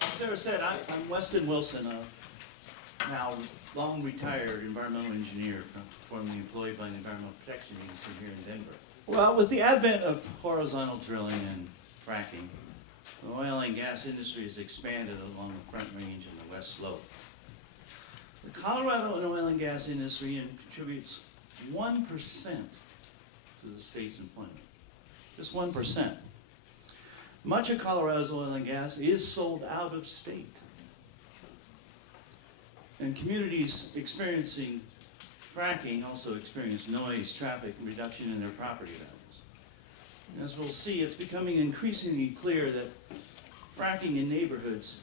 As Sarah said, I'm Weston Wilson, a now long retired environmental engineer formerly employed by the Environmental Protection Agency here in Denver. Well, with the advent of horizontal drilling and fracking, the oil and gas industry has expanded along the Front Range and the West Slope. The Colorado oil and gas industry contributes 1% to the state's employment. Just 1%. Much of Colorado's oil and gas is sold out of state. And communities experiencing fracking also experience noise, traffic, and reduction in their property values. And as we'll see, it's becoming increasingly clear that fracking in neighborhoods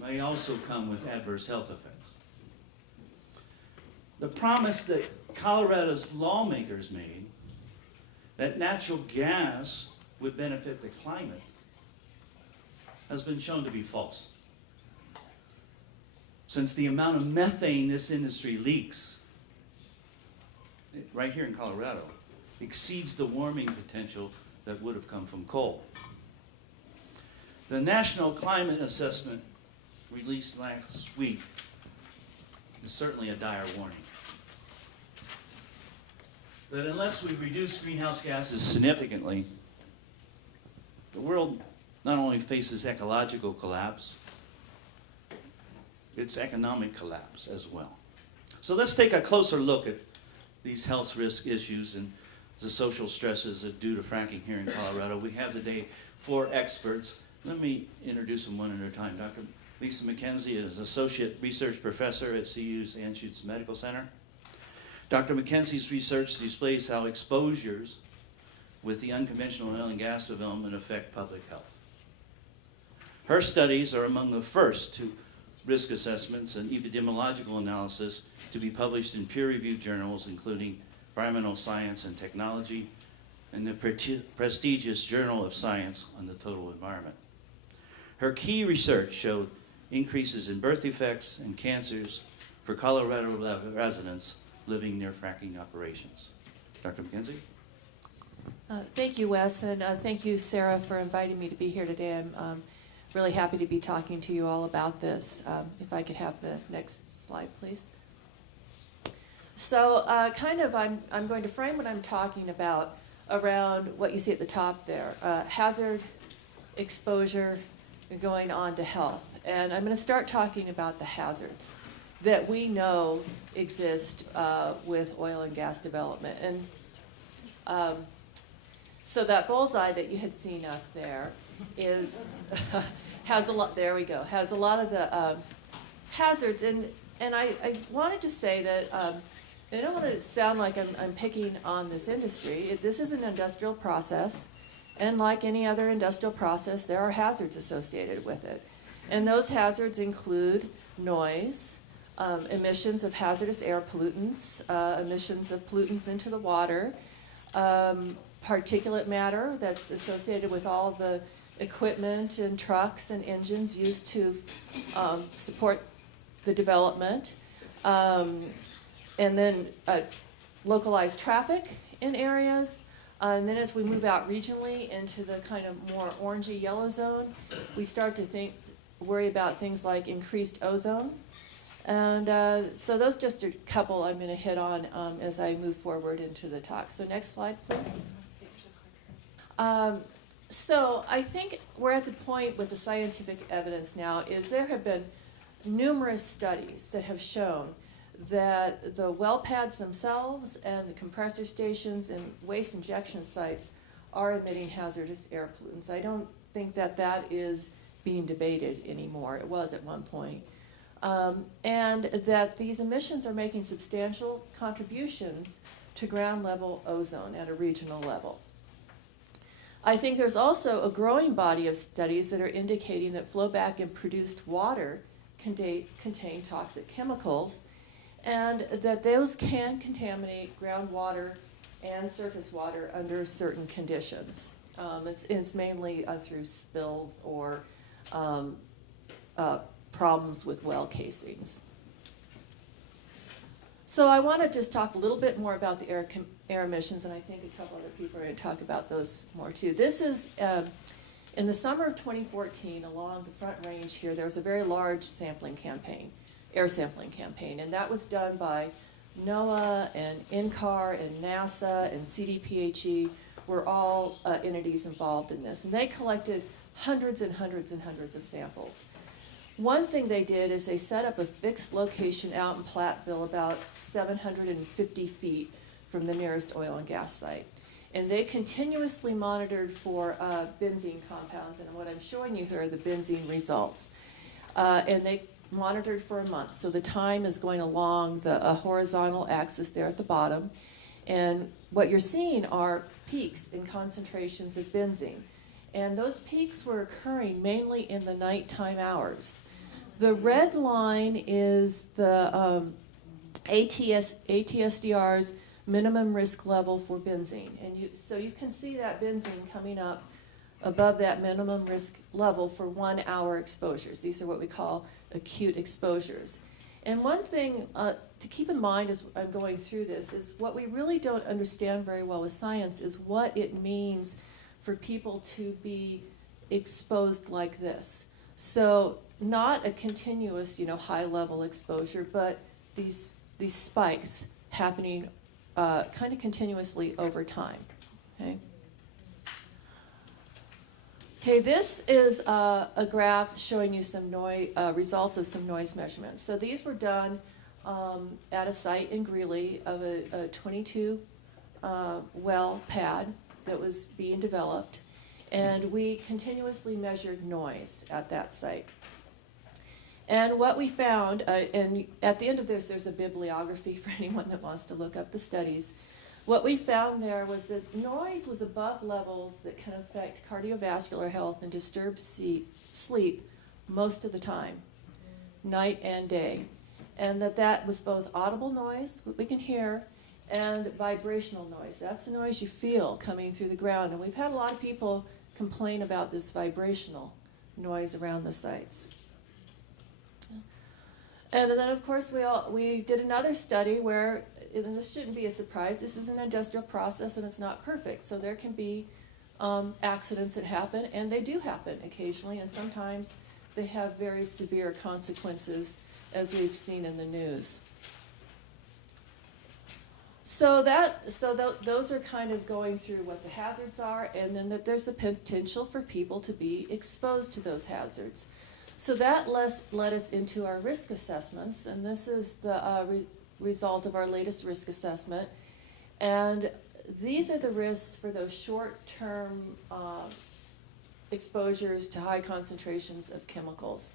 may also come with adverse health effects. The promise that Colorado's lawmakers made that natural gas would benefit the climate has been shown to be false. Since the amount of methane this industry leaks, right here in Colorado, exceeds the warming potential that would have come from coal. The National Climate Assessment released last week is certainly a dire warning. That unless we reduce greenhouse gases significantly, the world not only faces ecological collapse, it's economic collapse as well. So let's take a closer look at these health risk issues and the social stresses due to fracking here in Colorado. We have today 4 experts. Let me introduce them one at a time. Dr. Lisa McKenzie is Associate Research Professor at CU's Anshutz Medical Center. Dr. McKenzie's research displays how exposures with the unconventional oil and gas development affect public health. Her studies are among the first to risk assessments and epidemiological analysis to be published in peer-reviewed journals, including Environmental Science and Technology and the prestigious Journal of Science on the Total Environment. Her key research showed increases in birth defects and cancers for Colorado residents living near fracking operations. Dr. McKenzie? Thank you, Wes, and thank you, Sarah, for inviting me to be here today. I'm really happy to be talking to you all about this. If I could have the next slide, please. So I'm going to frame what I'm talking about around what you see at the top there, hazard, exposure, and going on to health. And I'm going to start talking about the hazards that we know exist with oil and gas development. And so that bullseye that you had seen up there is has a lot. There we go. Has a lot of the hazards, and I wanted to say that I don't want to sound like I'm picking on this industry. This is an industrial process, and like any other industrial process, there are hazards associated with it, and those hazards include noise, emissions of hazardous air pollutants, emissions of pollutants into the water, particulate matter that's associated with all of the equipment and trucks and engines used to support the development, and then localized traffic in areas. And then as we move out regionally into the kind of more orangey yellow zone, we start to worry about things like increased ozone. And so those just a couple I'm going to hit on as I move forward into the talk. So next slide, please. So I think we're at the point with the scientific evidence now is there have been numerous studies that have shown that the well pads themselves and the compressor stations and waste injection sites are emitting hazardous air pollutants. I don't think that is being debated anymore. It was at one point. And that these emissions are making substantial contributions to ground level ozone at a regional level. I think there's also a growing body of studies that are indicating that flowback and produced water contain toxic chemicals, and that those can contaminate groundwater and surface water under certain conditions. It's mainly through spills or problems with well casings. So I want to just talk a little bit more about the air emissions, and I think a couple other people are going to talk about those more too. This is In the summer of 2014, along the Front Range here, there was a very large sampling campaign, air sampling campaign, and that was done by NOAA and NCAR and NASA and CDPHE were all entities involved in this. And they collected hundreds and hundreds and hundreds of samples. One thing they did is they set up a fixed location out in Platteville about 750 feet from the nearest oil and gas site. And they continuously monitored for benzene compounds, and what I'm showing you here are the benzene results. And they monitored for a month, so the time is going along the horizontal axis there at the bottom. And what you're seeing are peaks in concentrations of benzene. And those peaks were occurring mainly in the nighttime hours. The red line is the ATSDR's minimum risk level for benzene. And so you can see that benzene coming up above that minimum risk level for 1 hour exposures. These are what we call acute exposures. And one thing to keep in mind as I'm going through this is what we really don't understand very well with science is what it means for people to be exposed like this. So not a continuous, high level exposure, but these spikes happening kind of continuously over time. Okay, this is a graph showing you some noise, results of some noise measurements. So these were done at a site in Greeley of a 22 well pad that was being developed, and we continuously measured noise at that site. And what we found, and at the end of this, there's a bibliography for anyone that wants to look up the studies. What we found there was that noise was above levels that can affect cardiovascular health and disturb sleep most of the time, night and day. And that was both audible noise, what we can hear, and vibrational noise. That's the noise you feel coming through the ground. And we've had a lot of people complain about this vibrational noise around the sites. And then, of course, we did another study where, and this shouldn't be a surprise, this is an industrial process and it's not perfect. So there can be accidents that happen, and they do happen occasionally, and sometimes they have very severe consequences, as we've seen in the news. So those are kind of going through what the hazards are, and then that there's a potential for people to be exposed to those hazards. So that led us into our risk assessments, and this is the result of our latest risk assessment. And these are the risks for those short-term exposures to high concentrations of chemicals.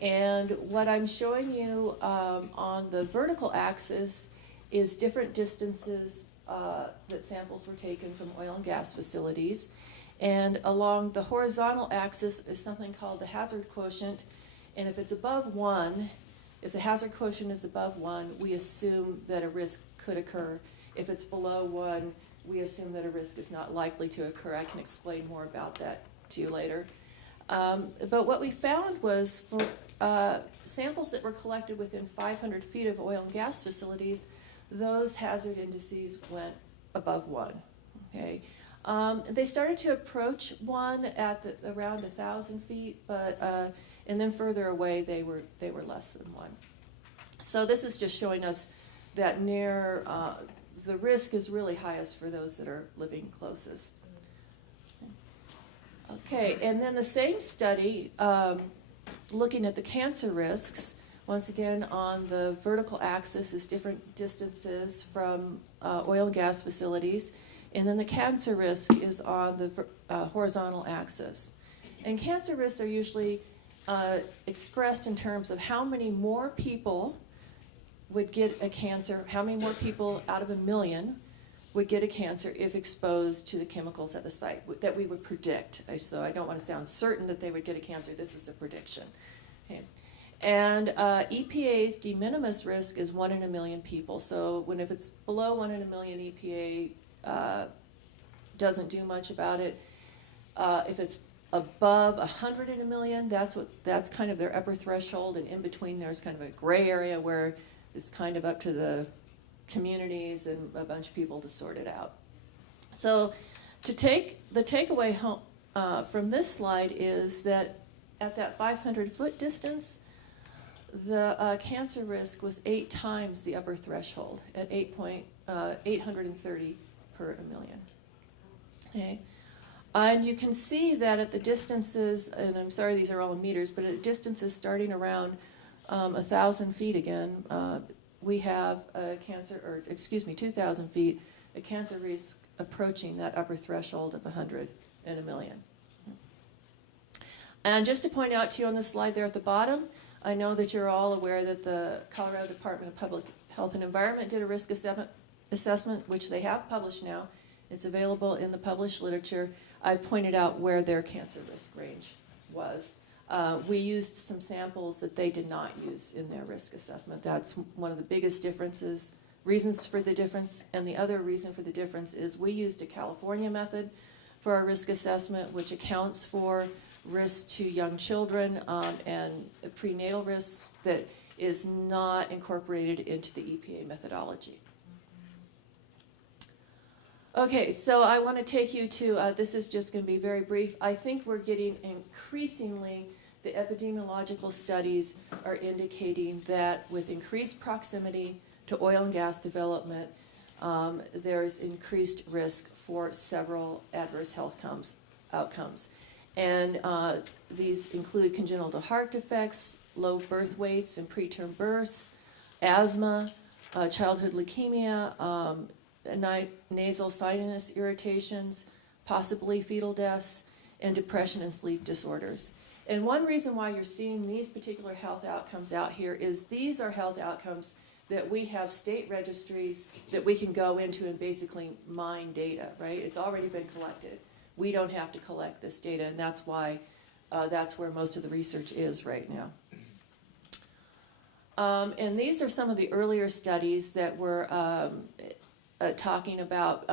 And what I'm showing you on the vertical axis is different distances that samples were taken from oil and gas facilities. And along the horizontal axis is something called the hazard quotient. And if it's above 1, if the hazard quotient is above 1, we assume that a risk could occur. If it's below 1, we assume that a risk is not likely to occur. I can explain more about that to you later. But what we found was for samples that were collected within 500 feet of oil and gas facilities, those hazard indices went above 1. Okay. They started to approach 1 at around 1,000 feet, but and then further away they were less than 1. So this is just showing us that near the risk is really highest for those that are living closest. Okay, and then the same study looking at the cancer risks. Once again, on the vertical axis is different distances from oil and gas facilities. And then the cancer risk is on the horizontal axis. And cancer risks are usually expressed in terms of how many more people would get a cancer, how many more people out of 1 million would get a cancer if exposed to the chemicals at the site that we would predict. So I don't want to sound certain that they would get a cancer. This is a prediction. Okay. And EPA's de minimis risk is 1 in 1 million people. So if it's below 1 in 1 million, EPA doesn't do much about it. If it's above 100 in 1 million, that's kind of their upper threshold, and in between there's kind of a gray area where it's kind of up to the communities and a bunch of people to sort it out. So to take the takeaway from this slide is that at that 500-foot distance, the cancer risk was 8 times the upper threshold at 830 per a million. Okay. And you can see that at the distances, and I'm sorry these are all in meters, but at distances starting around 1,000 feet again, we have a 2,000 feet, a cancer risk approaching that upper threshold of 100 in a million. And just to point out to you on the slide there at the bottom, I know that you're all aware that the Colorado Department of Public Health and Environment did a risk assessment, which they have published now. It's available in the published literature. I pointed out where their cancer risk range was. We used some samples that they did not use in their risk assessment. That's one of the biggest reasons for the difference. And the other reason for the difference is we used a California method for our risk assessment, which accounts for risk to young children and prenatal risk that is not incorporated into the EPA methodology. Okay, so I want to take you to, this is just going to be very brief. I think we're getting increasingly, the epidemiological studies are indicating that with increased proximity to oil and gas development, there's increased risk for several adverse health outcomes. And these include congenital heart defects, low birth weights and preterm births, asthma, childhood leukemia, nasal sinus irritations, possibly fetal deaths, and depression and sleep disorders. And one reason why you're seeing these particular health outcomes out here is these are health outcomes that we have state registries that we can go into and basically mine data, right? It's already been collected. We don't have to collect this data, and that's why that's where most of the research is right now. And these are some of the earlier studies that were talking about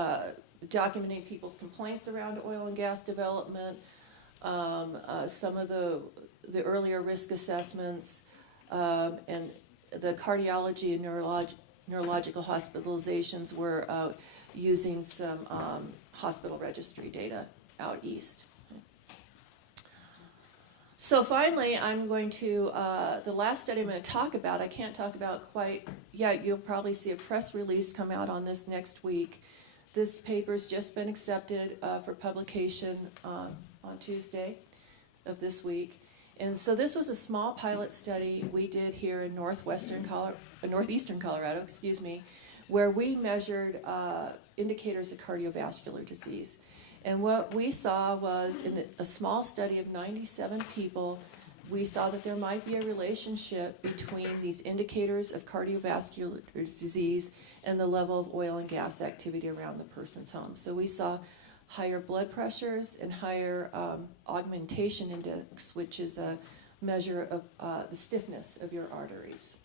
documenting people's complaints around oil and gas development, some of the earlier risk assessments, and the cardiology and neurological hospitalizations were using some hospital registry data out east. So finally, I'm going to, the last study I'm going to talk about, I can't talk about quite yet. You'll probably see a press release come out on this next week. This paper's just been accepted for publication on Tuesday of this week. And so this was a small pilot study we did here in northeastern Colorado, where we measured indicators of cardiovascular disease. And what we saw was in a small study of 97 people, we saw that there might be a relationship between these indicators of cardiovascular disease and the level of oil and gas activity around the person's home. So we saw higher blood pressures and higher augmentation index, which is a measure of the stiffness of your arteries.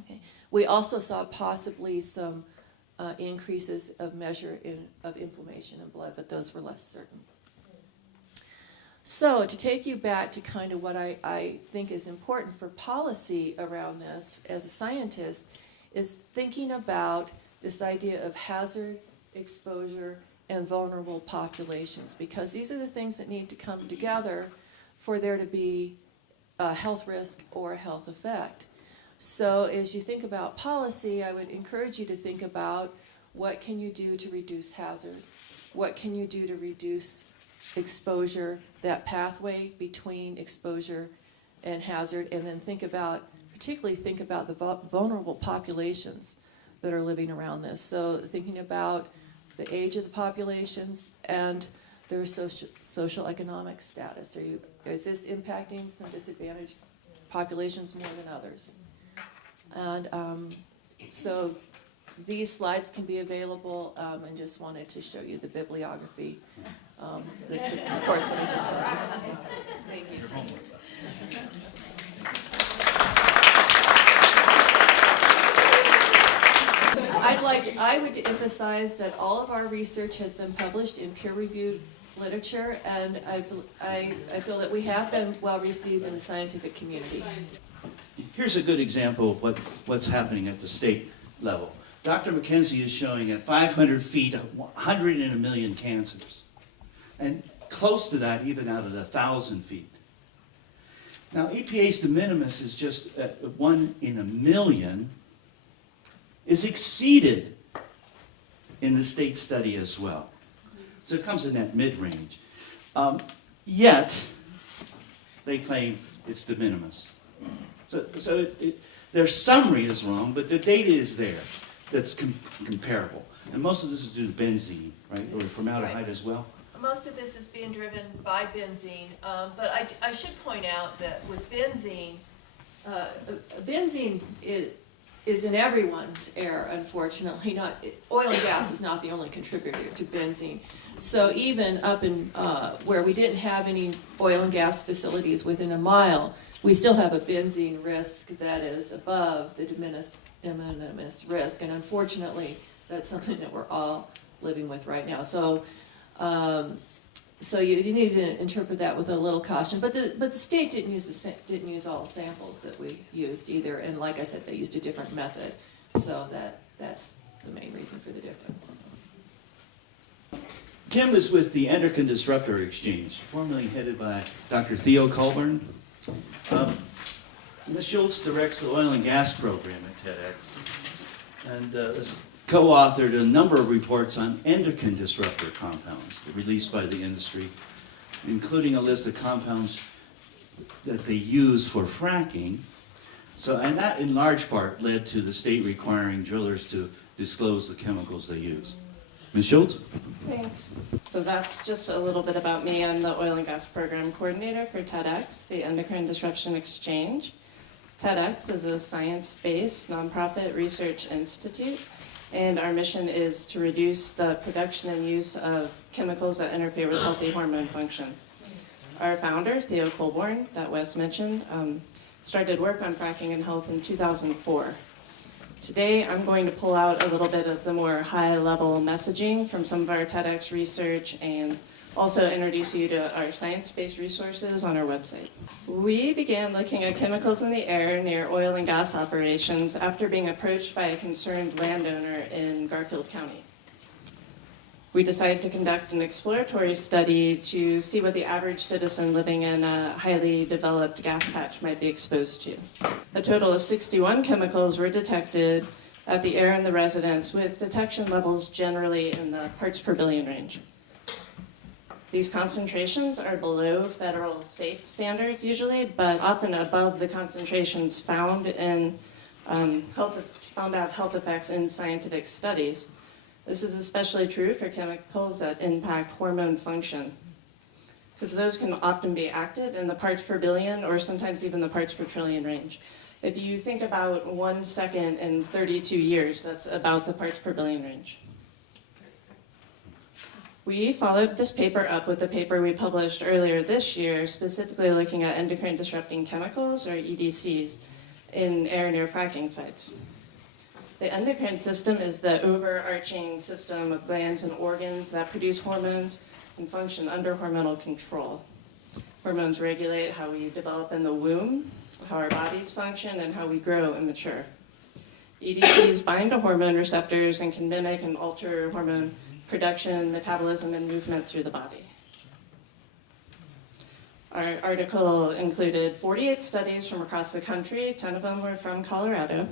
Okay. We also saw possibly some increases of measure of inflammation in blood, but those were less certain. So to take you back to kind of what I think is important for policy around this as a scientist is thinking about this idea of hazard, exposure, and vulnerable populations, because these are the things that need to come together for there to be a health risk or a health effect. So as you think about policy, I would encourage you to think about what can you do to reduce hazard? What can you do to reduce exposure, that pathway between exposure and hazard, and then particularly think about the vulnerable populations that are living around this. So thinking about the age of the populations and their social economic status. Is this impacting some disadvantaged populations more than others? And so these slides can be available, and just wanted to show you the bibliography that supports what I just told you. Thank you. I would emphasize that all of our research has been published in peer-reviewed literature, and I feel that we have been well received in the scientific community. Here's a good example of what's happening at the state level. Dr. McKenzie is showing at 500 feet, 100 in a million cancers. And close to that even out at 1,000 feet. Now, EPA's de minimis is just 1 in a million, is exceeded in the state study as well. So it comes in that mid-range. Yet, they claim it's de minimis. So their summary is wrong, but the data is there that's comparable. And most of this is due to benzene, right, or formaldehyde as well. Most of this is being driven by benzene, but I should point out that with benzene, benzene is in everyone's air, unfortunately. Oil and gas is not the only contributor to benzene. So even up in where we didn't have any oil and gas facilities within a mile, we still have a benzene risk that is above the de minimis risk, and unfortunately, that's something that we're all living with right now. So you need to interpret that with a little caution. But the state didn't use all the samples that we used either, and like I said, they used a different method. So that's the main reason for the difference. Kim is with the Endocrine Disruptor Exchange, formerly headed by Dr. Theo Colburn. Ms. Schultz directs the oil and gas program at TEDx, and has co-authored a number of reports on endocrine disruptor compounds released by the industry, including a list of compounds that they use for fracking. And that in large part led to the state requiring drillers to disclose the chemicals they use. Ms. Schultz? Thanks. So that's just a little bit about me. I'm the oil and gas program coordinator for TEDx, the Endocrine Disruption Exchange. TEDx is a science-based nonprofit research institute, and our mission is to reduce the production and use of chemicals that interfere with healthy hormone function. Our founder, Theo Colburn, that Wes mentioned, started work on fracking and health in 2004. Today, I'm going to pull out a little bit of the more high-level messaging from some of our TEDx research and also introduce you to our science-based resources on our website. We began looking at chemicals in the air near oil and gas operations after being approached by a concerned landowner in Garfield County. We decided to conduct an exploratory study to see what the average citizen living in a highly developed gas patch might be exposed to. A total of 61 chemicals were detected at the air in the residence, with detection levels generally in the parts per billion range. These concentrations are below federal safe standards usually, but often above the concentrations found to have health effects in scientific studies. This is especially true for chemicals that impact hormone function, because those can often be active in the parts per billion or sometimes even the parts per trillion range. If you think about 1 second in 32 years, that's about the parts per billion range. We followed this paper up with a paper we published earlier this year, specifically looking at endocrine disrupting chemicals, or EDCs, in air near fracking sites. The endocrine system is the overarching system of glands and organs that produce hormones and function under hormonal control. Hormones regulate how we develop in the womb, how our bodies function, and how we grow and mature. EDCs bind to hormone receptors and can mimic and alter hormone production, metabolism, and movement through the body. Our article included 48 studies from across the country. 10 of them were from Colorado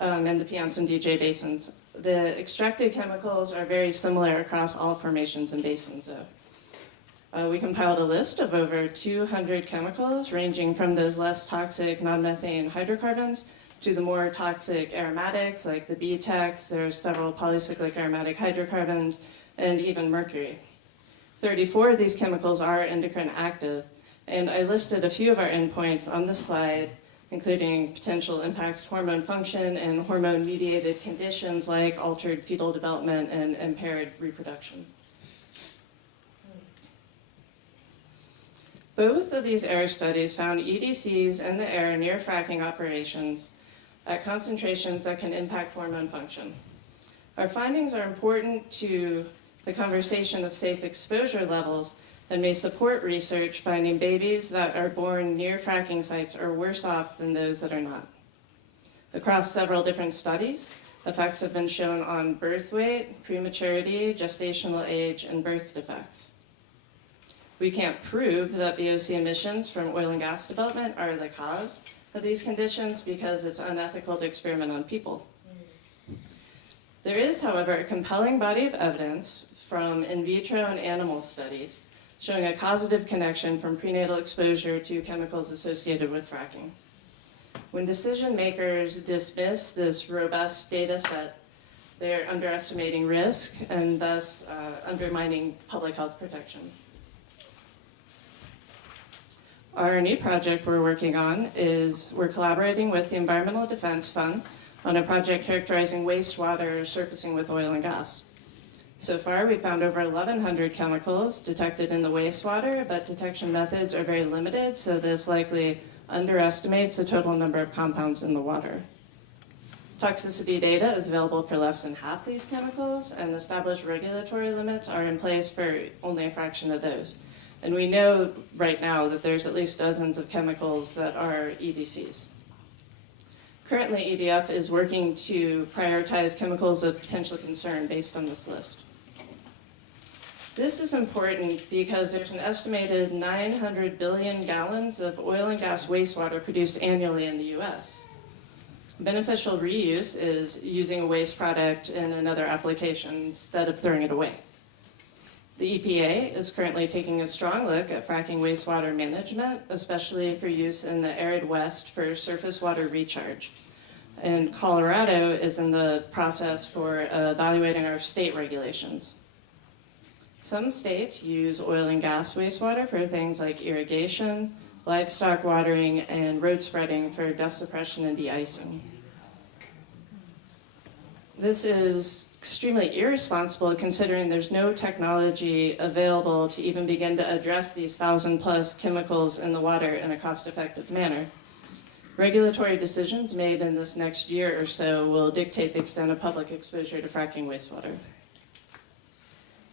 and the Piceance and DJ basins. The extracted chemicals are very similar across all formations and basins, though. We compiled a list of over 200 chemicals, ranging from those less toxic non-methane hydrocarbons to the more toxic aromatics like the BTEX. There are several polycyclic aromatic hydrocarbons, and even mercury. 34 of these chemicals are endocrine active, and I listed a few of our endpoints on this slide, including potential impacts to hormone function and hormone-mediated conditions like altered fetal development and impaired reproduction. Both of these air studies found EDCs in the air near fracking operations at concentrations that can impact hormone function. Our findings are important to the conversation of safe exposure levels and may support research finding babies that are born near fracking sites are worse off than those that are not. Across several different studies, Effects have been shown on birth weight, prematurity, gestational age, and birth defects. We can't prove that VOC emissions from oil and gas development are the cause of these conditions because it's unethical to experiment on people. There is, however, a compelling body of evidence from in vitro and animal studies showing a causative connection from prenatal exposure to chemicals associated with fracking. When decision makers dismiss this robust data set, they're underestimating risk and thus undermining public health protection. Our new project we're working on is we're collaborating with the Environmental Defense Fund on a project characterizing wastewater surfacing with oil and gas. So far, we've found over 1,100 chemicals detected in the wastewater, but detection methods are very limited, so this likely underestimates the total number of compounds in the water. Toxicity data is available for less than half these chemicals, and established regulatory limits are in place for only a fraction of those. And we know right now that there's at least dozens of chemicals that are EDCs. Currently, EDF is working to prioritize chemicals of potential concern based on this list. This is important because there's an estimated 900 billion gallons of oil and gas wastewater produced annually in the US. Beneficial reuse is using a waste product in another application instead of throwing it away. The EPA is currently taking a strong look at fracking wastewater management, especially for use in the arid West for surface water recharge. And Colorado is in the process for evaluating our state regulations. Some states use oil and gas wastewater for things like irrigation, livestock watering, and road spreading for dust suppression and de-icing. This is extremely irresponsible considering there's no technology available to even begin to address these 1,000+ chemicals in the water in a cost-effective manner. Regulatory decisions made in this next year or so will dictate the extent of public exposure to fracking wastewater.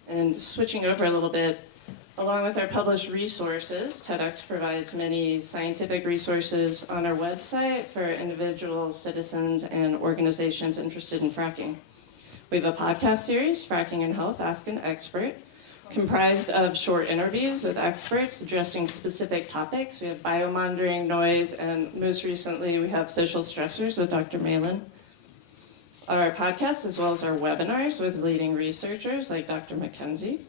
And switching over a little bit, along with our published resources, TEDx provides many scientific resources on our website for individuals, citizens, and organizations interested in fracking. We have a podcast series, Fracking and Health, Ask an Expert, comprised of short interviews with experts addressing specific topics. We have biomonitoring, noise, and most recently we have social stressors with Dr. Malin. Our podcasts, as well as our webinars with leading researchers like Dr. McKenzie,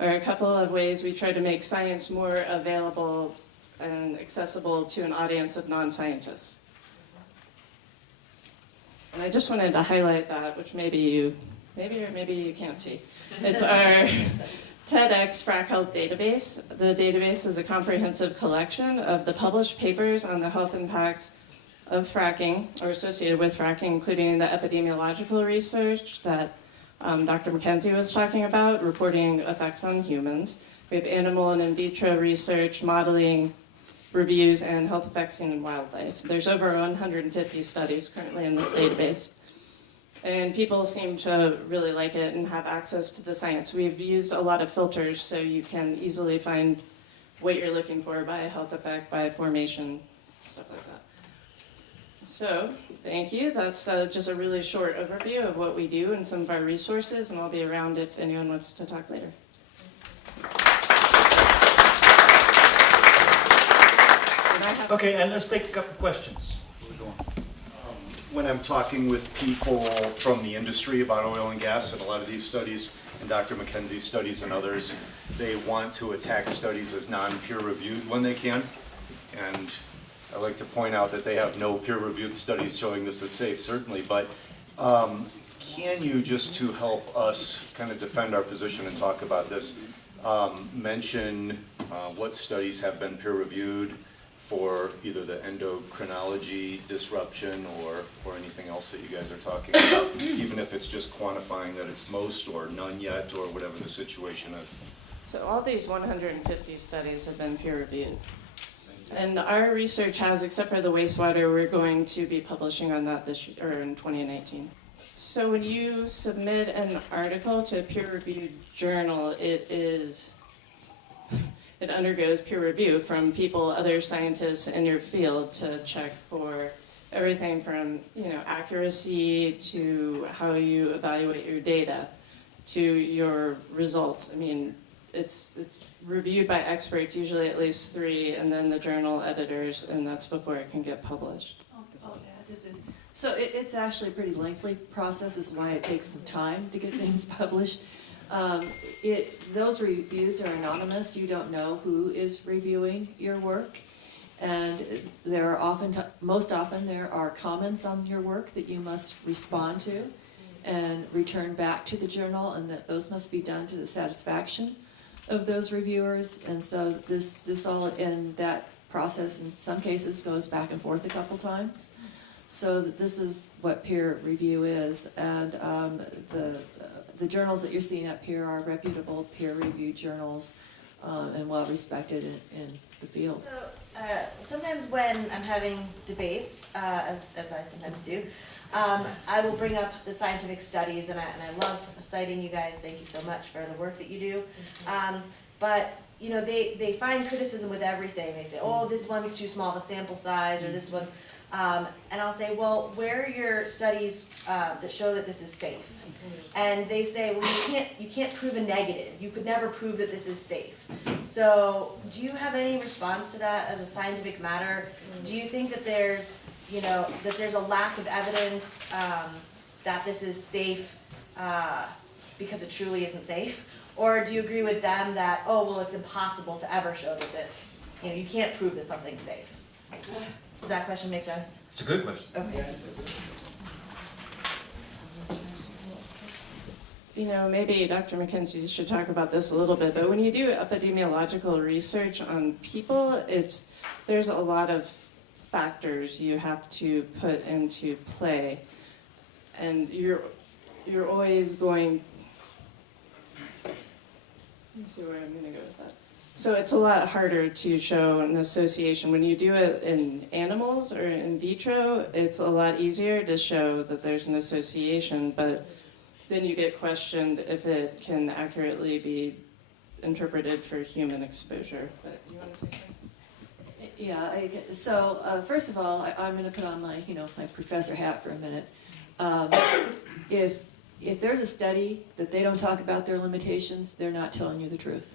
are a couple of ways we try to make science more available and accessible to an audience of non-scientists. And I just wanted to highlight that, which maybe you can't see. It's our TEDx Frack Health database. The database is a comprehensive collection of the published papers on the health impacts of fracking or associated with fracking, including the epidemiological research that Dr. McKenzie was talking about, reporting effects on humans. We have animal and in vitro research, modeling, reviews, and health effects in wildlife. There's over 150 studies currently in this database. And people seem to really like it and have access to the science. We've used a lot of filters so you can easily find what you're looking for by health effect, by formation, stuff like that. So, thank you. That's just a really short overview of what we do and some of our resources, and I'll be around if anyone wants to talk later. Okay, and let's take a couple questions. When I'm talking with people from the industry about oil and gas and a lot of these studies, and Dr. McKenzie's studies and others, they want to attack studies as non-peer reviewed when they can. And I like to point out that they have no peer-reviewed studies showing this is safe, certainly, but can you, just to help us kind of defend our position and talk about this, mention what studies have been peer-reviewed for either the endocrinology disruption or anything else that you guys are talking about, even if it's just quantifying that it's most or none yet or whatever the situation is? So all these 150 studies have been peer-reviewed. And our research has, except for the wastewater, we're going to be publishing on that this year, or in 2019. So when you submit an article to a peer-reviewed journal, it undergoes peer review from people, other scientists in your field to check for everything from, accuracy to how you evaluate your data to your results. I mean, it's reviewed by experts, usually at least 3, and then the journal editors, and that's before it can get published. So it's actually a pretty lengthy process. This is why it takes some time to get things published. Those reviews are anonymous. You don't know who is reviewing your work. And there are most often there are comments on your work that you must respond to and return back to the journal, and that those must be done to the satisfaction of those reviewers. And so this all in that process in some cases goes back and forth a couple times. So this is what peer review is, and the journals that you're seeing up here are reputable peer-reviewed journals and well-respected in the field. So sometimes when I'm having debates, as I sometimes do, I will bring up the scientific studies, and I love citing you guys. Thank you so much for the work that you do. But they find criticism with everything. They say, oh, this one's too small of a sample size, or this one. And I'll say, well, where are your studies that show that this is safe? And they say, well, you can't prove a negative. You could never prove that this is safe. So do you have any response to that as a scientific matter? Do you think that there's a lack of evidence that this is safe because it truly isn't safe? Or do you agree with them that, oh, well, it's impossible to ever show that this, you can't prove that something's safe? Does that question make sense? It's a good question. Okay. Maybe Dr. McKenzie should talk about this a little bit, but when you do epidemiological research on people, there's a lot of factors you have to put into play, and you're always going. Let me see where I'm going to go with that. So it's a lot harder to show an association. When you do it in animals or in vitro, it's a lot easier to show that there's an association, but then you get questioned if it can accurately be interpreted for human exposure. But do you want to say something? Yeah, so first of all, I'm going to put on my professor hat for a minute. If there's a study that they don't talk about their limitations, they're not telling you the truth.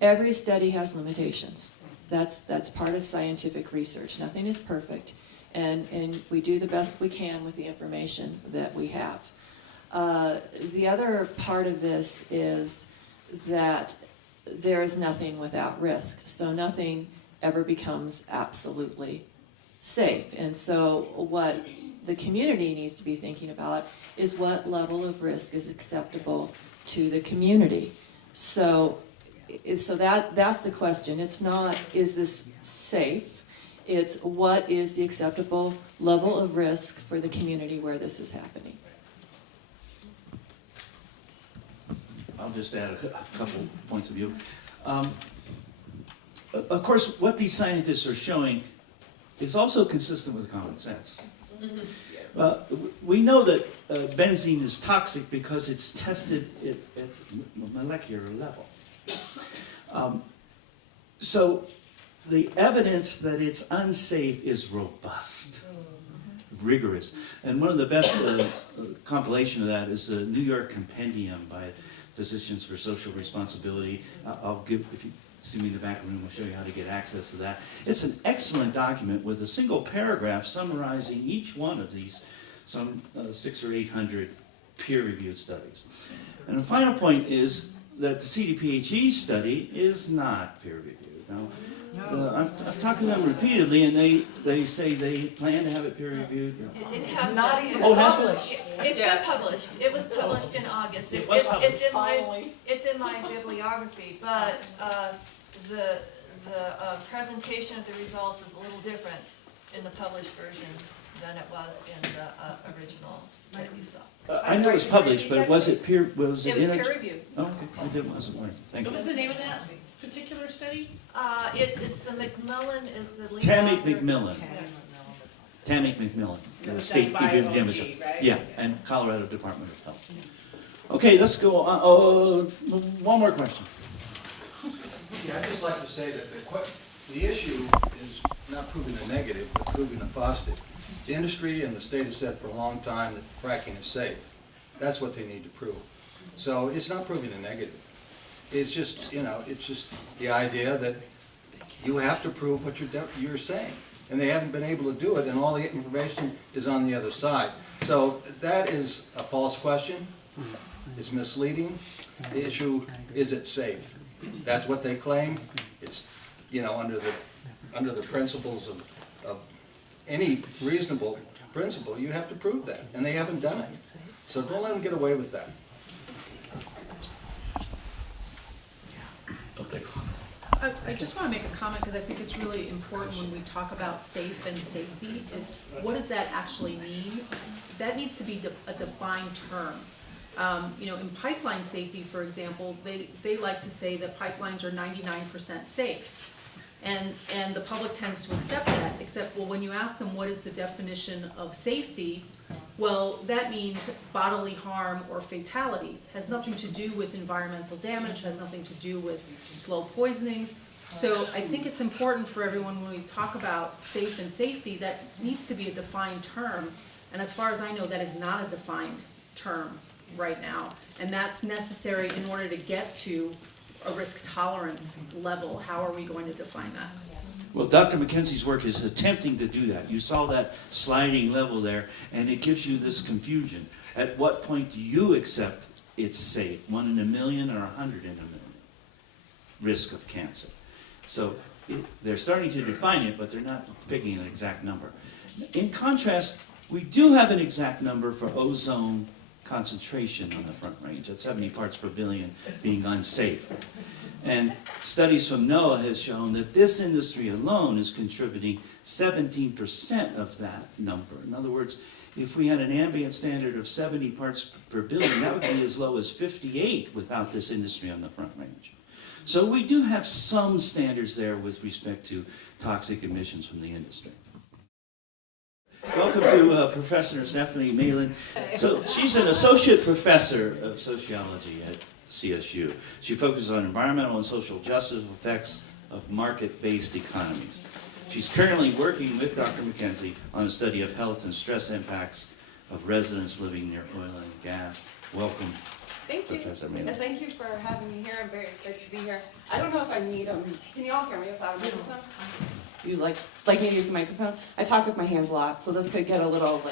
Every study has limitations. That's part of scientific research. Nothing is perfect, and we do the best we can with the information that we have. The other part of this is that there is nothing without risk, so nothing ever becomes absolutely safe. And so what the community needs to be thinking about is what level of risk is acceptable to the community. So that's the question. It's not, is this safe? It's what is the acceptable level of risk for the community where this is happening. I'll just add a couple points of view. Of course, what these scientists are showing is also consistent with common sense. We know that benzene is toxic because it's tested at molecular level. So the evidence that it's unsafe is robust, rigorous. And one of the best compilation of that is the New York Compendium by Physicians for Social Responsibility. I'll give, if you see me in the back room, I'll show you how to get access to that. It's an excellent document with a single paragraph summarizing each one of these, some 600 or 800 peer-reviewed studies. And the final point is that the CDPHE study is not peer-reviewed. Now, I've talked to them repeatedly, and they say they plan to have it peer-reviewed. It has Not even Oh, it has published. It's been published. It was published in August. It was published. It's in my bibliography, but the presentation of the results is a little different in the published version than it was in the original that you saw. I know it's published, but was it peer? Was it It was in? peer-reviewed. Oh, okay, I didn't. Wasn't aware. Thanks. What was the name of that particular study? It's the McMillan is the lead Tammy author. McMillan. Tammy McMillan, State Done by Epidemiologist. OG, right? Yeah, and Colorado Department of Health. Okay, let's go on. One more question. Yeah, I'd just like to say that The issue is not proving a negative, but proving a positive. The industry and the state has said for a long time that fracking is safe. That's what they need to prove. So it's not proving a negative. It's just, it's just the idea that you have to prove what you're saying. And they haven't been able to do it, and all the information is on the other side. So that is a false question. It's misleading. The issue, is it safe? That's what they claim. It's, under the principles of any reasonable principle, you have to prove that, and they haven't done it. So don't let them get away with that. Okay. I just want to make a comment because I think it's really important when we talk about safe and safety is what does that actually mean? That needs to be a defined term. In pipeline safety, for example, they like to say that pipelines are 99% safe. And the public tends to accept that, except, well, when you ask them what is the definition of safety, well, that means bodily harm or fatalities. Has nothing to do with environmental damage, has nothing to do with slow poisonings. So I think it's important for everyone when we talk about safe and safety, that needs to be a defined term. And as far as I know, that is not a defined term right now. And that's necessary in order to get to a risk tolerance level. How are we going to define that? Well, Dr. McKenzie's work is attempting to do that. You saw that sliding level there, and it gives you this confusion. At what point do you accept it's safe? 1 in a million or 100 in a million? Risk of cancer. So they're starting to define it, but they're not picking an exact number. In contrast, we do have an exact number for ozone concentration on the Front Range at 70 parts per billion being unsafe. And studies from NOAA have shown that this industry alone is contributing 17% of that number. In other words, if we had an ambient standard of 70 parts per billion, that would be as low as 58 without this industry on the Front Range. So we do have some standards there with respect to toxic emissions from the industry. Welcome to Professor Stephanie Malin. So she's an associate professor of sociology at CSU. She focuses on environmental and social justice effects of market-based economies. She's currently working with Dr. McKenzie on a study of health and stress impacts of residents living near oil and gas. Welcome, Thank you. Professor Malin. And thank you for having me here. I'm very excited to be here. I don't know if I need can you all hear me without a microphone? You like me to use the microphone? I talk with my hands a lot, so this could get a little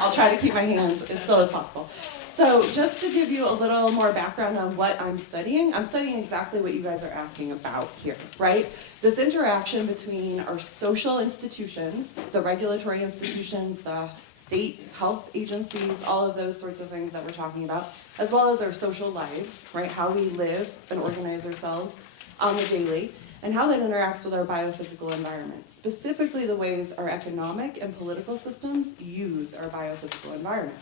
I'll try to keep my hand as still as possible. So just to give you a little more background on what I'm studying exactly what you guys are asking about here, right? This interaction between our social institutions, the regulatory institutions, the state health agencies, all of those sorts of things that we're talking about, as well as our social lives, right? How we live and organize ourselves on the daily, and how that interacts with our biophysical environment, specifically the ways our economic and political systems use our biophysical environment.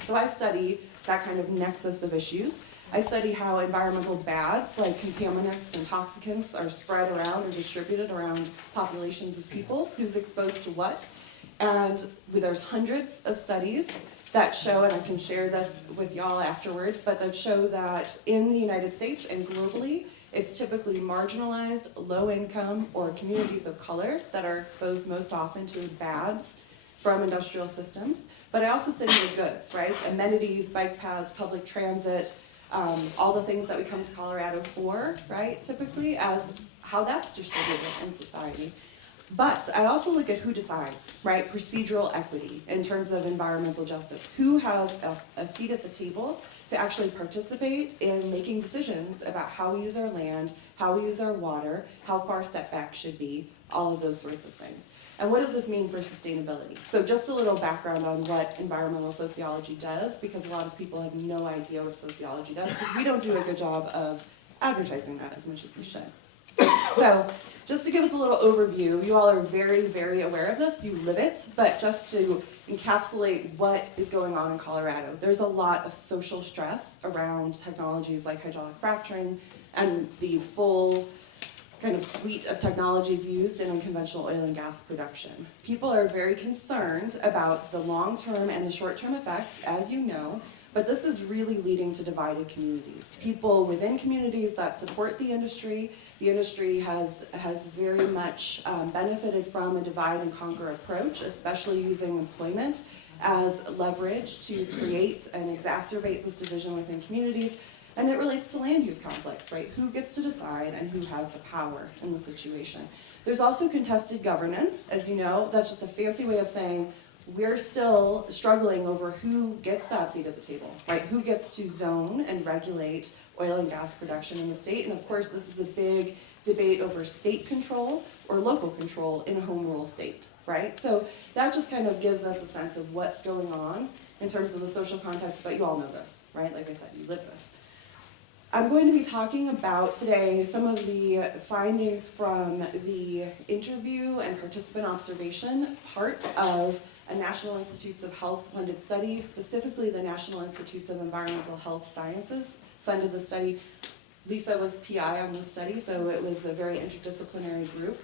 So I study that kind of nexus of issues. I study how environmental bads like contaminants and toxicants are spread around or distributed around populations of people, who's exposed to what. And there's hundreds of studies that show, and I can share this with y'all afterwards, but that show that in the United States and globally, it's typically marginalized, low income, or communities of color that are exposed most often to bads from industrial systems. But I also study the goods, right? Amenities, bike paths, public transit, all the things that we come to Colorado for, right? Typically, as how that's distributed in society. But I also look at who decides, right? Procedural equity in terms of environmental justice. Who has a seat at the table to actually participate in making decisions about how we use our land, how we use our water, how far setbacks should be, all of those sorts of things. And what does this mean for sustainability? So just a little background on what environmental sociology does, because a lot of people have no idea what sociology does, because we don't do a good job of advertising that as much as we should. So just to give us a little overview, you all are very, very aware of this, you live it, but just to encapsulate what is going on in Colorado, there's a lot of social stress around technologies like hydraulic fracturing and the full kind of suite of technologies used in unconventional oil and gas production. People are very concerned about the long-term and the short-term effects, as you know, But this is really leading to divided communities. People within communities that support the industry has very much benefited from a divide and conquer approach, especially using employment as leverage to create and exacerbate this division within communities. And it relates to land use conflicts, right? Who gets to decide and who has the power in the situation. There's also contested governance, as you know. That's just a fancy way of saying we're still struggling over who gets that seat at the table, right? Who gets to zone and regulate oil and gas production in the state. And of course, this is a big debate over state control or local control in a home rule state, right? So that just kind of gives us a sense of what's going on in terms of the social context, but you all know this, right? Like I said, you live this. I'm going to be talking about today some of the findings from the interview and participant observation part of a National Institutes of Health funded study, specifically the National Institutes of Environmental Health Sciences funded the study. Lisa was PI on this study, so it was a very interdisciplinary group.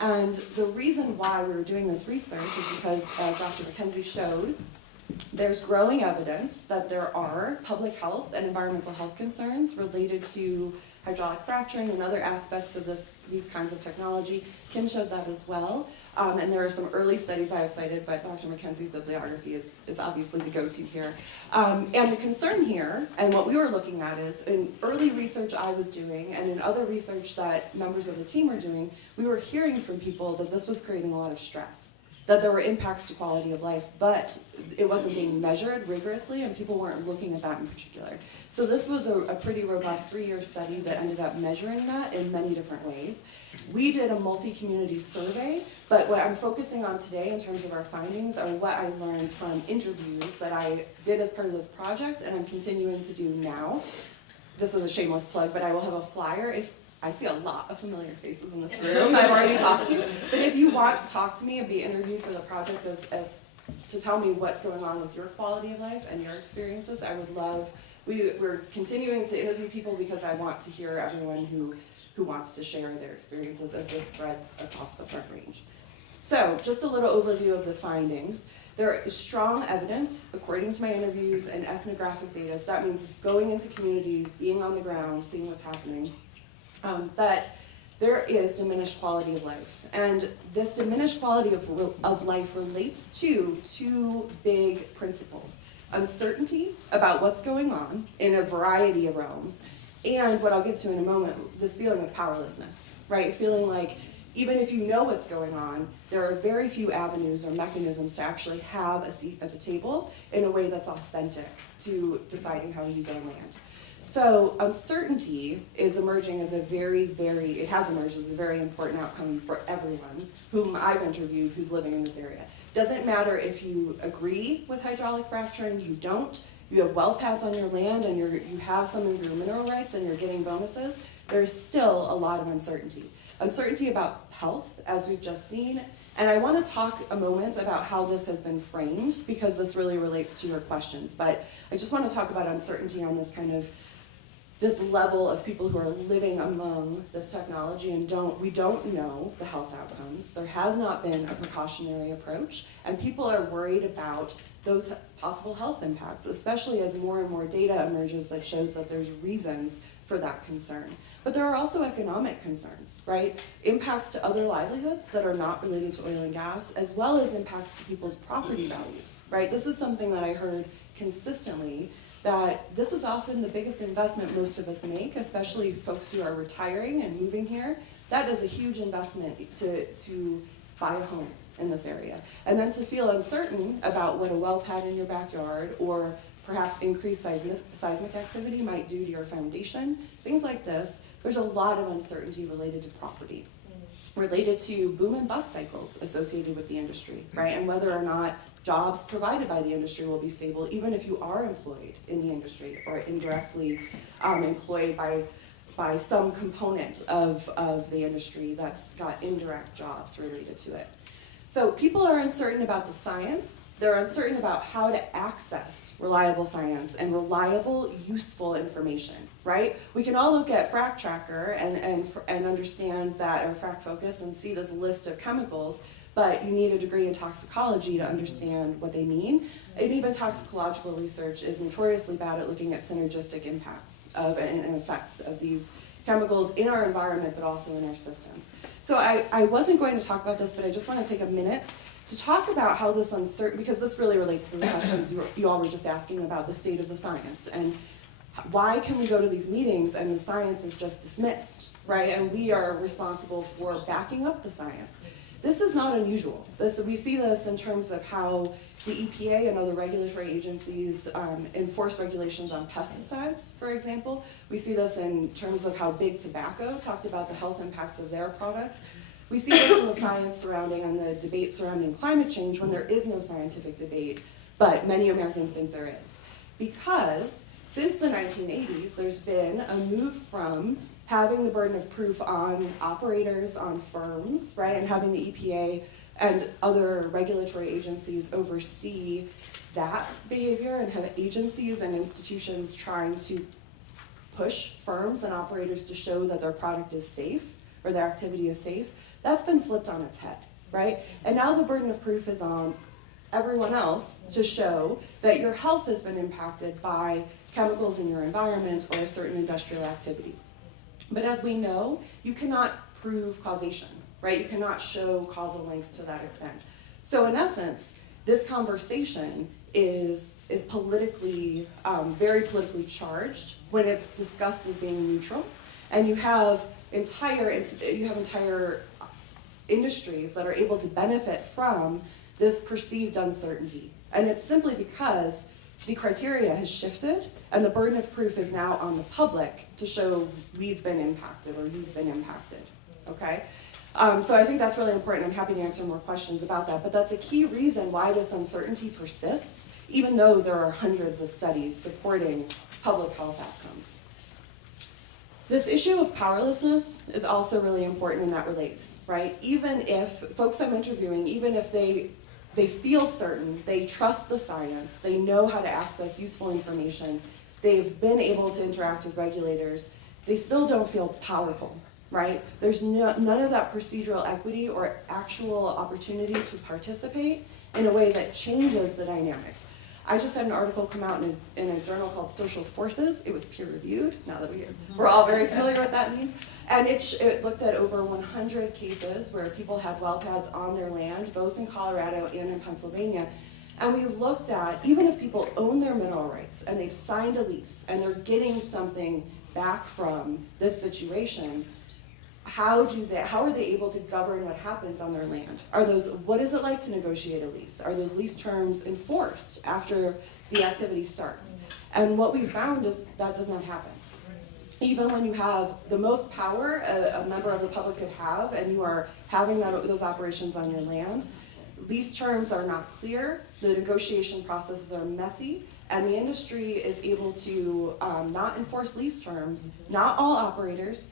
And the reason why we were doing this research is because, as Dr. McKenzie showed, there's growing evidence that there are public health and environmental health concerns related to hydraulic fracturing and other aspects of these kinds of technology. Kim showed that as well. And there are some early studies I have cited, but Dr. McKenzie's bibliography is obviously the go-to here. And the concern here, and what we were looking at is, in early research I was doing, and in other research that members of the team were doing, we were hearing from people that this was creating a lot of stress, that there were impacts to quality of life, but it wasn't being measured rigorously, and people weren't looking at that in particular. So this was a pretty robust 3-year study that ended up measuring that in many different ways. We did a multi-community survey, but what I'm focusing on today in terms of our findings are what I learned from interviews that I did as part of this project, and I'm continuing to do now. This is a shameless plug, but I will have a flyer. I see a lot of familiar faces in this room I've already talked to, but if you want to talk to me and be interviewed for the project as to tell me what's going on with your quality of life and your experiences, I would love, we're continuing to interview people because I want to hear everyone who wants to share their experiences as this spreads across the Front Range. So just a little overview of the findings. There is strong evidence, according to my interviews and ethnographic data, so that means going into communities, being on the ground, seeing what's happening, that there is diminished quality of life. And this diminished quality of life relates to 2 big principles: uncertainty about what's going on in a variety of realms, and what I'll get to in a moment, this feeling of powerlessness, right? Feeling like even if you know what's going on, there are very few avenues or mechanisms to actually have a seat at the table in a way that's authentic to deciding how to use our land. So uncertainty is emerging as it has emerged as a very important outcome for everyone whom I've interviewed who's living in this area. Doesn't matter if you agree with hydraulic fracturing, you don't, you have well pads on your land and you have some of your mineral rights and you're getting bonuses, there's still a lot of uncertainty. Uncertainty about health, as we've just seen. And I want to talk a moment about how this has been framed, because this really relates to your questions. But I just want to talk about uncertainty on this kind of this level of people who are living among this technology and we don't know the health outcomes. There has not been a precautionary approach, and people are worried about those possible health impacts, especially as more and more data emerges that shows that there's reasons for that concern. But there are also economic concerns, right? Impacts to other livelihoods that are not related to oil and gas, as well as impacts to people's property values, right? This is something that I heard consistently, that this is often the biggest investment most of us make, especially folks who are retiring and moving here. That is a huge investment to buy a home in this area. And then to feel uncertain about what a well pad in your backyard or perhaps increased seismic activity might do to your foundation, things like this. There's a lot of uncertainty related to property, related to boom and bust cycles associated with the industry, right? And whether or not jobs provided by the industry will be stable, even if you are employed in the industry or indirectly employed by some component of the industry that's got indirect jobs related to it. So people are uncertain about the science. They're uncertain about how to access reliable science and reliable, useful information. right? We can all look at Frac Tracker and understand that, or Frac Focus, and see this list of chemicals, but you need a degree in toxicology to understand what they mean. And even toxicological research is notoriously bad at looking at synergistic impacts of and effects of these chemicals in our environment, but also in our systems. So I wasn't going to talk about this, but I just want to take a minute to talk about how this uncertain, because this really relates to the questions you all were just asking about the state of the science, and why can we go to these meetings and the science is just dismissed, right? And we are responsible for backing up the science. This is not unusual. We see this in terms of how the EPA and other regulatory agencies enforce regulations on pesticides, for example. We see this in terms of how Big Tobacco talked about the health impacts of their products. We see this in the science surrounding and the debate surrounding climate change when there is no scientific debate, but many Americans think there is. Because since the 1980s, there's been a move from having the burden of proof on operators, on firms, right, and having the EPA and other regulatory agencies oversee that behavior, and have agencies and institutions trying to push firms and operators to show that their product is safe or their activity is safe. That's been flipped on its head, right? And now the burden of proof is on everyone else to show that your health has been impacted by chemicals in your environment or a certain industrial activity. But as we know, you cannot prove causation, right? You cannot show causal links to that extent. So in essence, this conversation is politically, very politically charged when it's discussed as being neutral. And you have entire industries that are able to benefit from this perceived uncertainty. And it's simply because the criteria has shifted and the burden of proof is now on the public to show we've been impacted or you've been impacted, okay? So I think that's really important. I'm happy to answer more questions about that, but that's a key reason why this uncertainty persists, even though there are hundreds of studies supporting public health outcomes. This issue of powerlessness is also really important, and that relates, right? Even if folks I'm interviewing, even if they feel certain, they trust the science, they know how to access useful information, they've been able to interact with regulators, they still don't feel powerful, right? There's none of that procedural equity or actual opportunity to participate in a way that changes the dynamics. I just had an article come out in a journal called Social Forces. It was peer-reviewed, now that we're all very familiar with what that means. And it looked at over 100 cases where people had well pads on their land, both in Colorado and in Pennsylvania. And we looked at, even if people own their mineral rights and they've signed a lease and they're getting something back from this situation, how are they able to govern what happens on their land? What is it like to negotiate a lease? Are those lease terms enforced after the activity starts? And what we found is that does not happen. Even when you have the most power a member of the public could have, and you are having those operations on your land, lease terms are not clear, the negotiation processes are messy, and the industry is able to not enforce lease terms. Not all operators,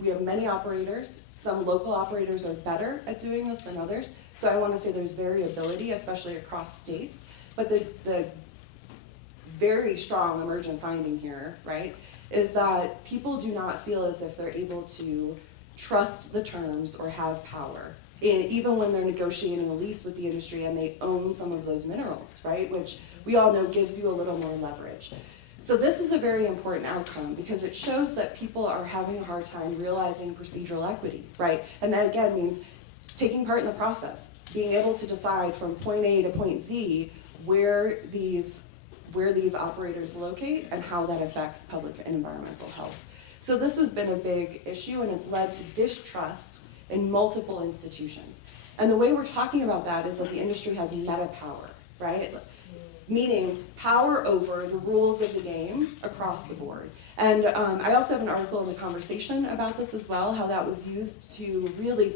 we have many operators, some local operators are better at doing this than others, so I want to say there's variability, especially across states, but the very strong emergent finding here, right, is that people do not feel as if they're able to trust the terms or have power, even when they're negotiating a lease with the industry and they own some of those minerals, right, which we all know gives you a little more leverage. So this is a very important outcome because it shows that people are having a hard time realizing procedural equity, right? And that again means taking part in the process, being able to decide from point A to point Z where these operators locate and how that affects public and environmental health. So this has been a big issue, and it's led to distrust in multiple institutions. And the way we're talking about that is that the industry has meta power, right? Meaning power over the rules of the game across the board. And I also have an article in The Conversation about this as well, how that was used to really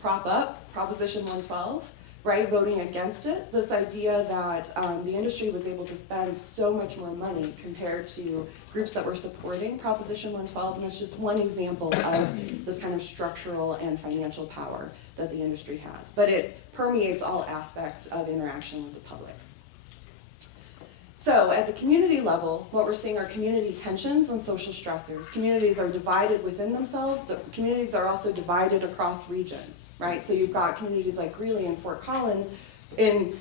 prop up Proposition 112, right, voting against it. This idea that the industry was able to spend so much more money compared to groups that were supporting Proposition 112, and it's just one example of this kind of structural and financial power that the industry has. But it permeates all aspects of interaction with the public. So at the community level, what we're seeing are community tensions and social stressors. Communities are divided within themselves. The communities are also divided across regions, right? So you've got communities like Greeley and Fort Collins in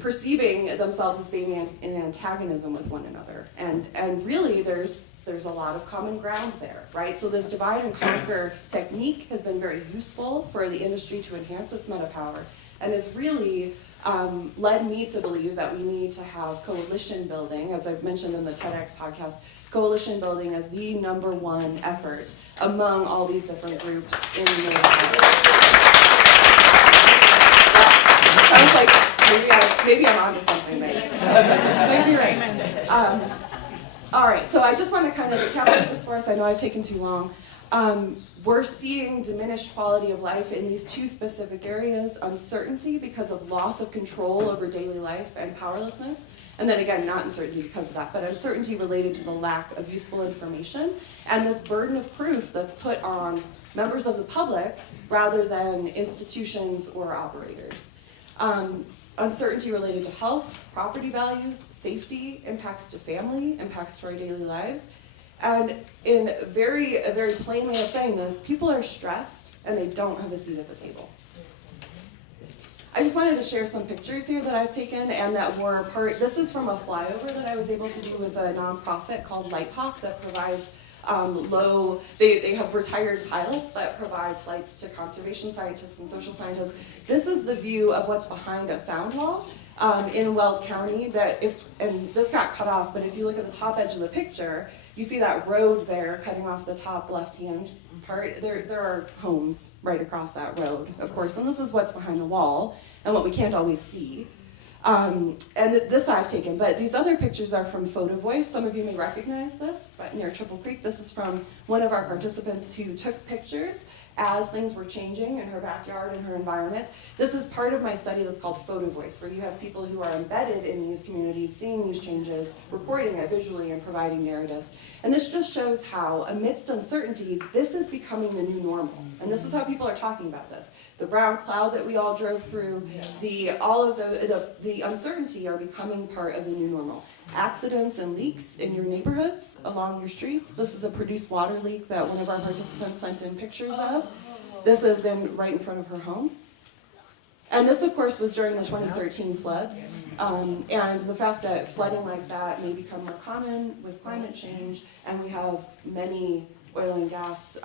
perceiving themselves as being in antagonism with one another. And really there's a lot of common ground there, right? So this divide and conquer technique has been very useful for the industry to enhance its meta power, and has really led me to believe that we need to have coalition building, as I've mentioned in the TEDx podcast, coalition building is the #1 effort among all these different groups in the sounds like maybe I'm onto something there. This may be right. All right, so I just want to kind of recap this for us. I know I've taken too long. We're seeing diminished quality of life in these two specific areas: uncertainty because of loss of control over daily life and powerlessness. And then again, not uncertainty because of that, but uncertainty related to the lack of useful information and this burden of proof that's put on members of the public rather than institutions or operators. Uncertainty related to health, property values, safety, impacts to family, impacts to our daily lives. And in a very plain way of saying this, people are stressed and they don't have a seat at the table. I just wanted to share some pictures here that I've taken and that were this is from a flyover that I was able to do with a nonprofit called Lighthawk that provides they have retired pilots that provide flights to conservation scientists and social scientists. This is the view of what's behind a sound wall in Weld County and this got cut off, but if you look at the top edge of the picture, you see that road there cutting off the top left-hand part. There are homes right across that road, of course, and this is what's behind the wall and what we can't always see. And this I've taken, but these other pictures are from Photo Voice. Some of you may recognize this, but near Triple Creek. This is from one of our participants who took pictures as things were changing in her backyard and her environment. This is part of my study that's called Photo Voice, where you have people who are embedded in these communities, seeing these changes, recording it visually, and providing narratives. And this just shows how, amidst uncertainty, this is becoming the new normal. And this is how people are talking about this. The brown cloud that we all drove through, all of the uncertainty are becoming part of the new normal. Accidents and leaks in your neighborhoods, along your streets. This is a produced water leak that one of our participants sent in pictures of. This is right in front of her home. And this, of course, was during the 2013 floods. And the fact that flooding like that may become more common with climate change, and we have many oil and gas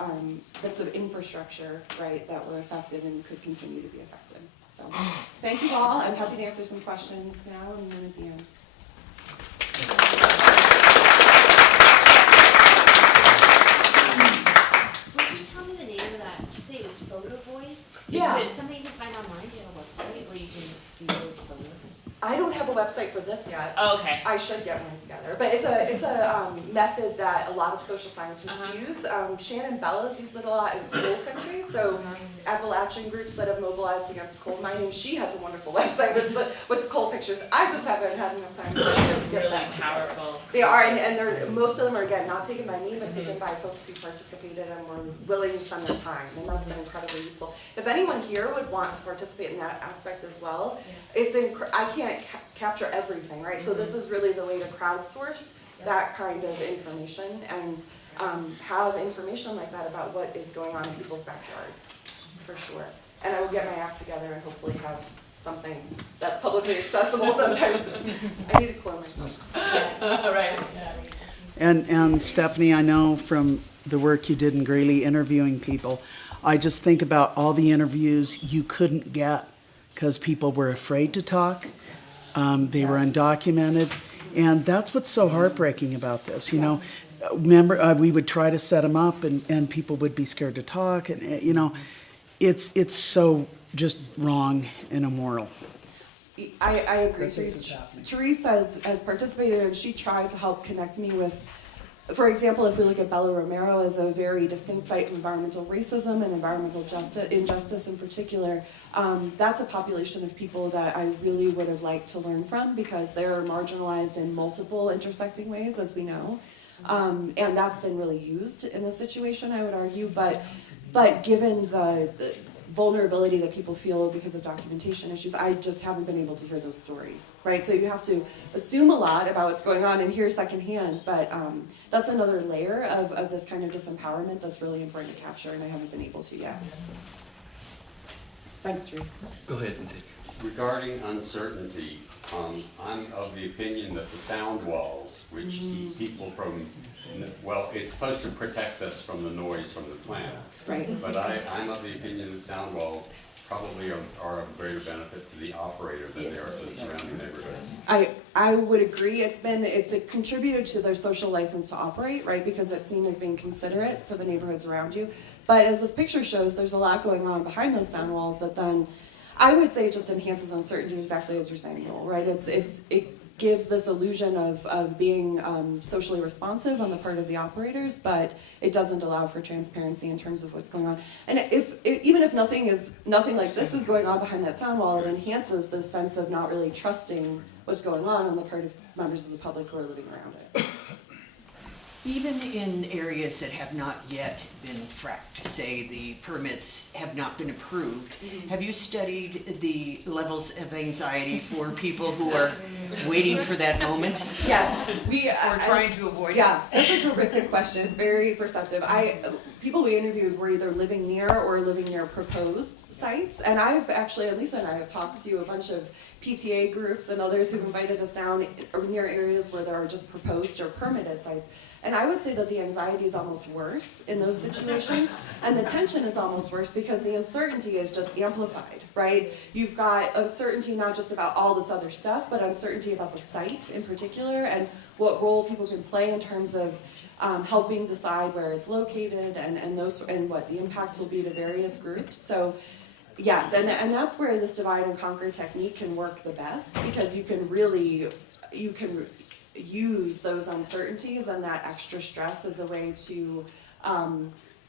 bits of infrastructure, right, that were affected and could continue to be affected. So thank you all. I'm happy to answer some questions now and then at the end. Would you tell me the name of that? Did you say it was Photo Voice? Yeah. Is it something you can find online? Do you have a website where you can see those photos? I don't have a website for this yet. Oh, okay. I should get one together. But it's a method that a lot of social scientists use. Shannon Bella's used it a lot in coal country. So Appalachian groups that have mobilized against coal mining. She has a wonderful website with the coal pictures. I just haven't had enough time to get Really that powerful. They are, and most of them are, again, not taken by me, but taken by folks who participated and were willing to spend their time, and that's been incredibly useful. If anyone here would want to participate in that aspect as well, I can't capture everything, right? So this is really the way to crowdsource that kind of information and have information like that about what is going on in people's backyards, for sure. And I will get my act together and hopefully have something that's publicly accessible sometimes. I need to clone myself. Right. And Stephanie, I know from the work you did in Greeley interviewing people, I just think about all the interviews you couldn't get because people were afraid to talk. They were undocumented. And that's what's so heartbreaking about this. You know, remember, we would try to set them up and people would be scared to talk. And, you know, it's so just wrong and immoral. I agree. Teresa has participated and she tried to help connect me with, for example, if we look at Bella Romero as a very distinct site of environmental racism and environmental injustice in particular, that's a population of people that I really would have liked to learn from because they're marginalized in multiple intersecting ways, as we know. And that's been really used in this situation, I would argue. But given vulnerability that people feel because of documentation issues. I just haven't been able to hear those stories, right? So you have to assume a lot about what's going on and hear secondhand, but that's another layer of this kind of disempowerment that's really important to capture, and I haven't been able to yet. Thanks, Teresa. Go ahead and take. Regarding uncertainty, I'm of the opinion that the sound walls, which keep people from, well, it's supposed to protect us from the noise from the plant. Right. But I'm of the opinion that sound walls probably are of greater benefit to the operator than they are to the surrounding neighborhood. I would agree. It's a contributor to their social license to operate, right? Because it's seen as being considerate for the neighborhoods around you. But as this picture shows, there's a lot going on behind those sound walls that then, I would say, it just enhances uncertainty, exactly as you're saying, Noel, right? It gives this illusion of being socially responsive on the part of the operators, but it doesn't allow for transparency in terms of what's going on. And even if nothing like this is going on behind that sound wall, it enhances this sense of not really trusting what's going on the part of members of the public who are living around it. Even in areas that have not yet been fracked, say the permits have not been approved, have you studied the levels of anxiety for people who are waiting for that moment? Yes, or trying to avoid it? Yeah, that's a terrific question, very perceptive. People we interviewed were either living near or living near proposed sites, and I've actually, Lisa and I have talked to a bunch of PTA groups and others who've invited us down near areas where there are just proposed or permitted sites. And I would say that the anxiety is almost worse in those situations, and the tension is almost worse because the uncertainty is just amplified, right? You've got uncertainty not just about all this other stuff, but uncertainty about the site in particular and what role people can play in terms of helping decide where it's located and what the impacts will be to various groups. So yes, and that's where this divide and conquer technique can work the best, because you can use those uncertainties and that extra stress as a way to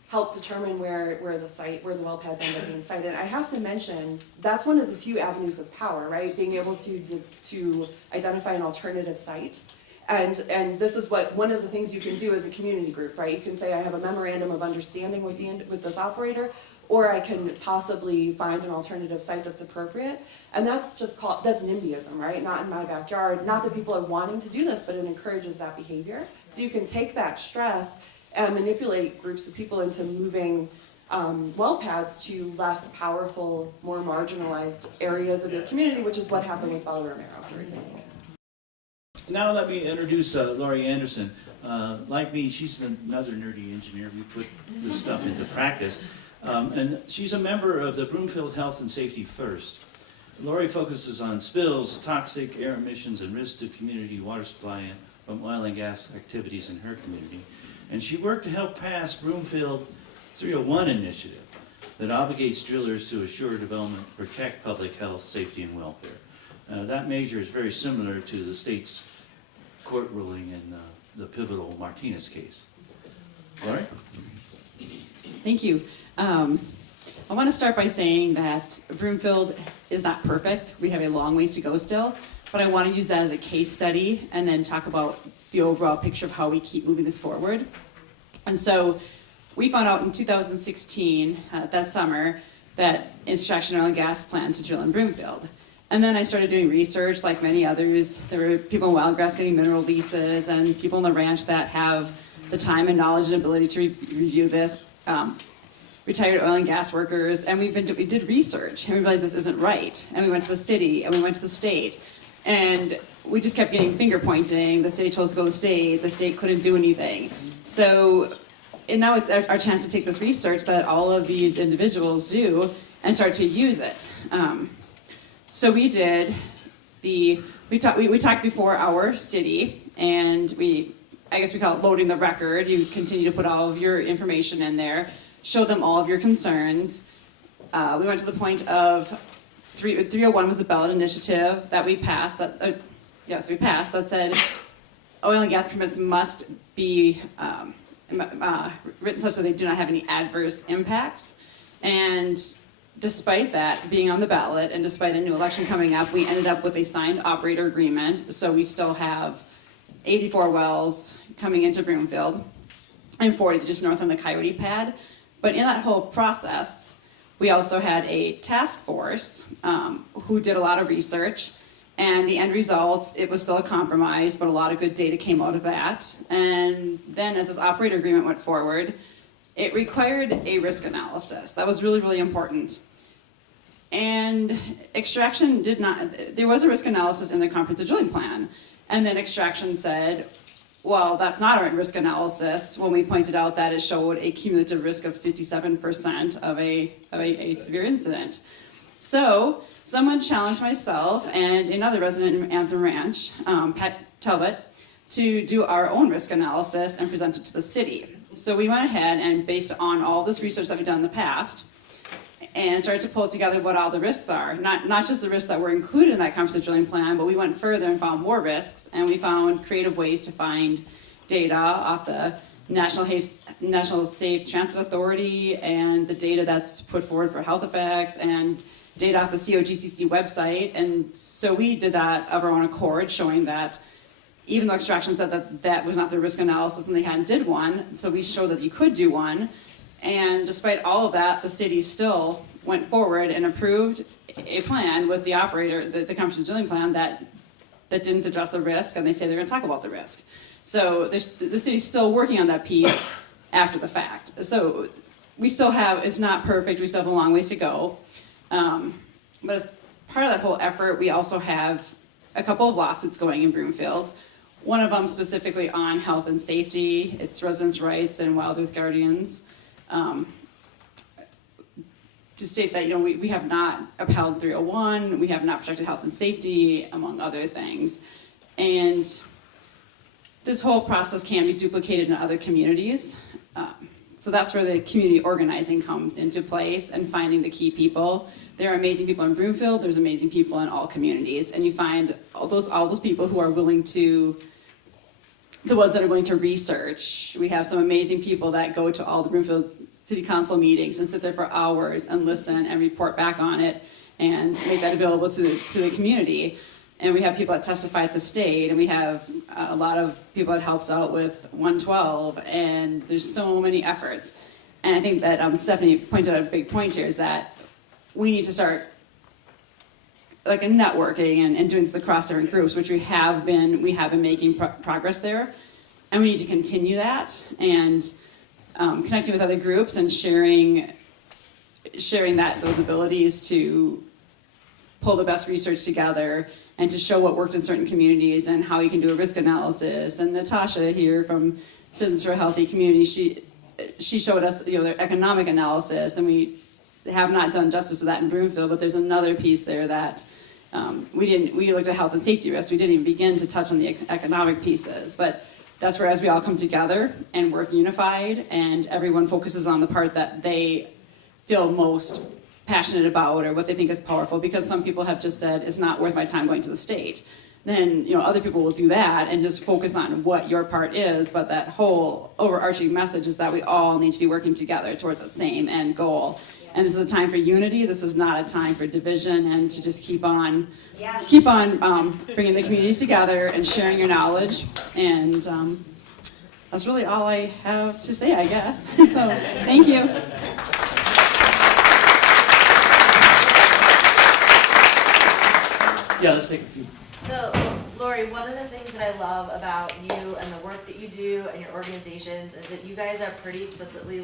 help determine where the well pads end up being sited. I have to mention, that's one of the few avenues of power, right? Being able to identify an alternative site. And this is one of the things you can do as a community group, right? You can say, I have a memorandum of understanding with this operator, or I can possibly find an alternative site that's appropriate. And that's NIMBYism, right? Not in my backyard. Not that people are wanting to do this, but it encourages that behavior. So you can take that stress and manipulate groups of people into moving well pads to less powerful, more marginalized areas of your community, which is what happened with Bella Romero, for example. Now let me introduce Laurie Anderson. Like me, she's another nerdy engineer. We put this stuff into practice. And she's a member of the Broomfield Health and Safety First. Laurie focuses on spills, toxic air emissions, and risks to community water supply from oil and gas activities in her community. And she worked to help pass Broomfield 301 initiative that obligates drillers to assure development, protect public health, safety, and welfare. That measure is very similar to the state's court ruling in the pivotal Martinez case. Laurie? Thank you. I want to start by saying that Broomfield is not perfect. We have a long ways to go still, but I want to use that as a case study and then talk about the overall picture of how we keep moving this forward. And so we found out in 2016, that summer, that Extraction Oil and Gas planned to drill in Broomfield. And then I started doing research like many others. There were people in Wildgrass getting mineral leases and people on the ranch that have the time and knowledge and ability to review this. Retired oil and gas workers, and we did research, and we realized this isn't right. And we went to the city, and we went to the state, and we just kept getting finger pointing. The city told us to go to the state couldn't do anything. So, and now it's our chance to take this research that all of these individuals do and start to use it. So we did we talked before our city, and I guess we call it loading the record. You continue to put all of your information in there. Show them all of your concerns. We went to the point of 301 was the ballot initiative that we passed. That said oil and gas permits must be written such that they do not have any adverse impacts. And despite that being on the ballot, and despite a new election coming up, we ended up with a signed operator agreement. So we still have 84 wells coming into Broomfield and 40 just north on the Coyote pad. But in that whole process, We also had a task force who did a lot of research, and the end results, it was still a compromise, but a lot of good data came out of that. And then as this operator agreement went forward, it required a risk analysis. That was really, really important. And extraction did not, there was a risk analysis in the comprehensive drilling plan. And then extraction said, well, that's not a risk analysis, when we pointed out that it showed a cumulative risk of 57% of a severe incident. So someone challenged myself and another resident in Anthem Ranch, Pat Talbot, to do our own risk analysis and present it to the city. So we went ahead and based on all this research that we've done in the past, and started to pull together what all the risks are. Not just the risks that were included in that comprehensive drilling plan, but we went further and found more risks, and we found creative ways to find data off the National Safe Transit Authority and the data that's put forward for health effects and data off the COGCC website. And so we did that of our own accord, showing that even though extraction said that that was not their risk analysis and they hadn't did one, so we showed that you could do one. And despite all of that, the city still went forward and approved a plan with the operator, the comprehensive drilling plan, that didn't address the risk, and they say they're going to talk about the risk. So the city's still working on that piece after the fact. So we still have, it's not perfect, we still have a long ways to go. But as part of that whole effort, we also have a couple of lawsuits going in Broomfield. One of them specifically on health and safety, it's residents' rights and Wild Earth Guardians. To state that, we have not upheld 301, we have not protected health and safety, among other things. And this whole process can be duplicated in other communities. So that's where the community organizing comes into place and finding the key people. There are amazing people in Broomfield, there's amazing people in all communities, and you find all those people who are willing to, the ones that are willing to research. We have some amazing people that go to all the Broomfield City Council meetings and sit there for hours and listen and report back on it and make that available to the community. And we have people that testify at the state, and we have a lot of people that helps out with 112, and there's so many efforts. And I think that Stephanie pointed out a big point here, is that we need to start like a networking and doing this across different groups, which we have been making progress there, and we need to continue that, and connecting with other groups and sharing those abilities to pull the best research together and to show what worked in certain communities and how you can do a risk analysis. And Natasha here from Citizens for a Healthy Community, she showed us their economic analysis, and we have not done justice to that in Broomfield, but there's another piece there that we looked at health and safety risks. We didn't even begin to touch on the economic pieces, but that's where as we all come together and work unified, and everyone focuses on the part that they feel most passionate about or what they think is powerful, because some people have just said it's not worth my time going to the state. Then other people will do that and just focus on what your part is, but that whole overarching message is that we all need to be working together towards the same end goal. And this is a time for unity. This is not a time for division, and to just keep on bringing the communities together and sharing your knowledge. And that's really all I have to say, I guess. So thank you. Yeah, let's take a few. So, Laurie, one of the things that I love about you and the work that you do and your organizations is that you guys are pretty explicitly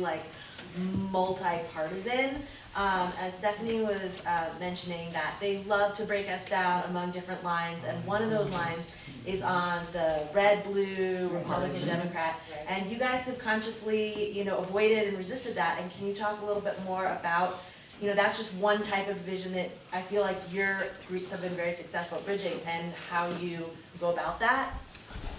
multi-partisan. As Stephanie was mentioning, that they love to break us down among different lines, and one of those lines is on the red, blue, Republican, Democrat, and you guys have consciously, avoided and resisted that. And can you talk a little bit more about, that's just one type of division that I feel like your groups have been very successful at bridging, and how you go about that?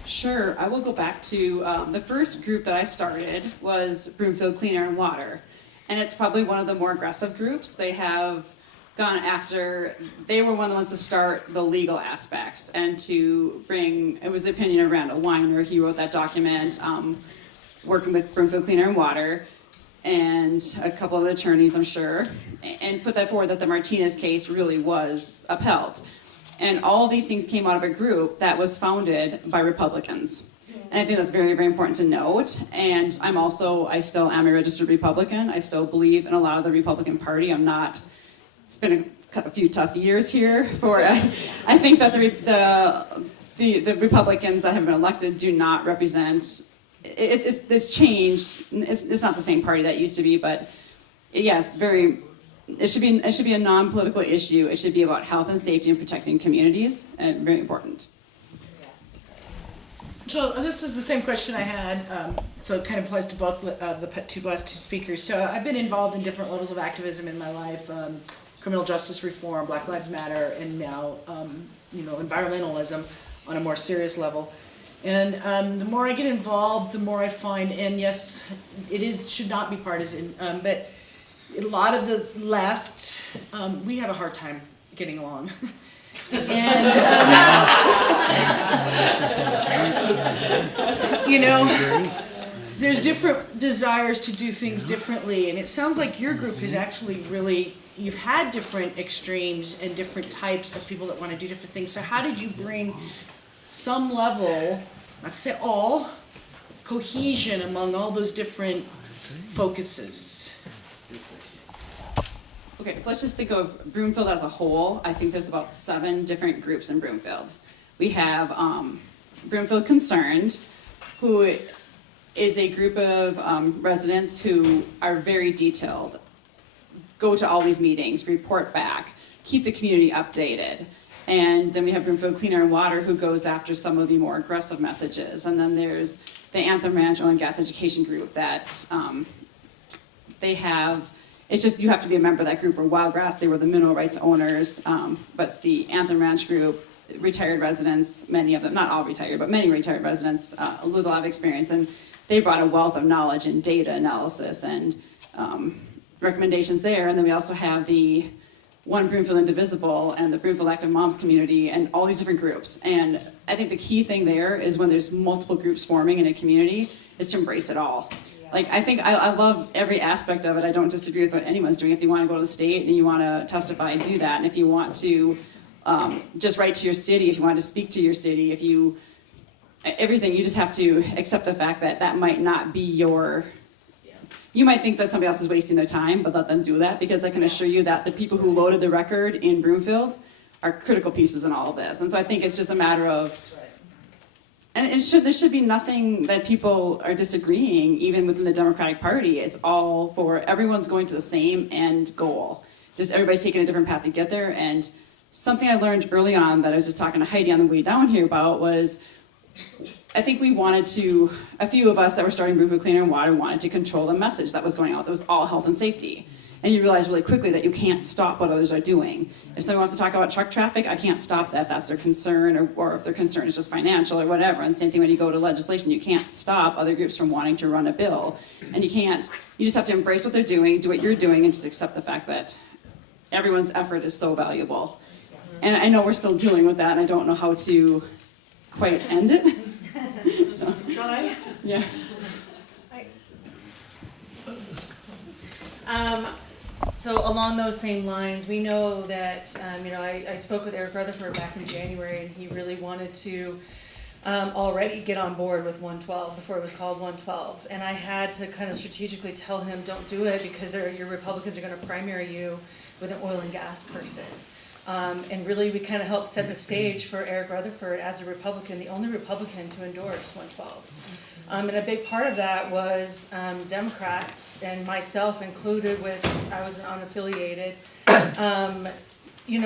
Sure, I will go back to the first group that I started was Broomfield Clean Air and Water. And it's probably one of the more aggressive groups. They have gone after, they were one of the ones to start the legal aspects and to bring, it was the opinion of Randall Weiner, he wrote that document, working with Broomfield Clean Air and Water, and a couple of the attorneys, I'm sure, and put that forward that the Martinez case really was upheld. And all of these things came out of a group that was founded by Republicans. And I think that's very, very important to note. And I still am a registered Republican. I still believe in a lot of the Republican Party. It's been a few tough years here I think that the Republicans that have been elected do not represent, it's changed. It's not the same party that it used to be, but yes, it should be a non-political issue. It should be about health and safety and protecting communities, and very important. So this is the same question I had, so it kind of applies to both the last two speakers. So I've been involved in different levels of activism in my life, criminal justice reform, Black Lives Matter, and now, environmentalism on a more serious level. And the more I get involved, the more I find, and yes, should not be partisan, but a lot of the left, we have a hard time getting along. And, there's different desires to do things differently, and it sounds like your group is actually you've had different extremes and different types of people that want to do different things. So how did you bring some level, not to say all, cohesion among all those different focuses? Okay, so let's just think of Broomfield as a whole. I think there's about 7 different groups in Broomfield. We have Broomfield Concerned, who is a group of residents who are very detailed, go to all these meetings, report back, keep the community updated. And then we have Broomfield Clean Air and Water, who goes after some of the more aggressive messages. And then there's the Anthem Ranch Oil and Gas Education Group that they have. It's just you have to be a member of that group. Or Wildgrass, they were the mineral rights owners. But the Anthem Ranch group, retired residents, many of them, not all retired, but many retired residents with a lot of experience. And they brought a wealth of knowledge and data analysis and recommendations there. And then we also have the One Broomfield Indivisible and the Broomfield Active Moms community and all these different groups. And I think the key thing there is when there's multiple groups forming in a community is to embrace it all. Like, I think I love every aspect of it. I don't disagree with what anyone's doing. If you want to go to the state and you want to testify, do that. And if you want to just write to your city, if you want to speak to your city, everything, you just have to accept the fact that that might not be you might think that somebody else is wasting their time, but let them do that, because I can assure you that the people who loaded the record in Broomfield are critical pieces in all of this. And so I think it's just a matter of, and there should be nothing that people are disagreeing, even within the Democratic Party. It's all for, everyone's going to the same end goal. Just everybody's taking a different path to get there. And something I learned early on that I was just talking to Heidi on the way down here about was, I think a few of us that were starting Broomfield Clean Air and Water wanted to control the message that was going out. That was all health and safety. And you realize really quickly that you can't stop what others are doing. If someone wants to talk about truck traffic, I can't stop that. That's their concern, or if their concern is just financial or whatever. And same thing when you go to legislation, you can't stop other groups from wanting to run a bill. And you just have to embrace what they're doing, do what you're doing, and just accept the fact that everyone's effort is so valuable. And I know we're still dealing with that, and I don't know how to quite end it. So, Try? Yeah. So along those same lines, we know that, I spoke with Eric Rutherford back in January, and he really wanted to already get on board with 112 before it was called 112. And I had to kind of strategically tell him, don't do it, because your Republicans are going to primary you with an oil and gas person. And really, we kind of helped set the stage for Eric Rutherford as a Republican, the only Republican to endorse 112. And a big part of that was Democrats, and myself included, I was unaffiliated,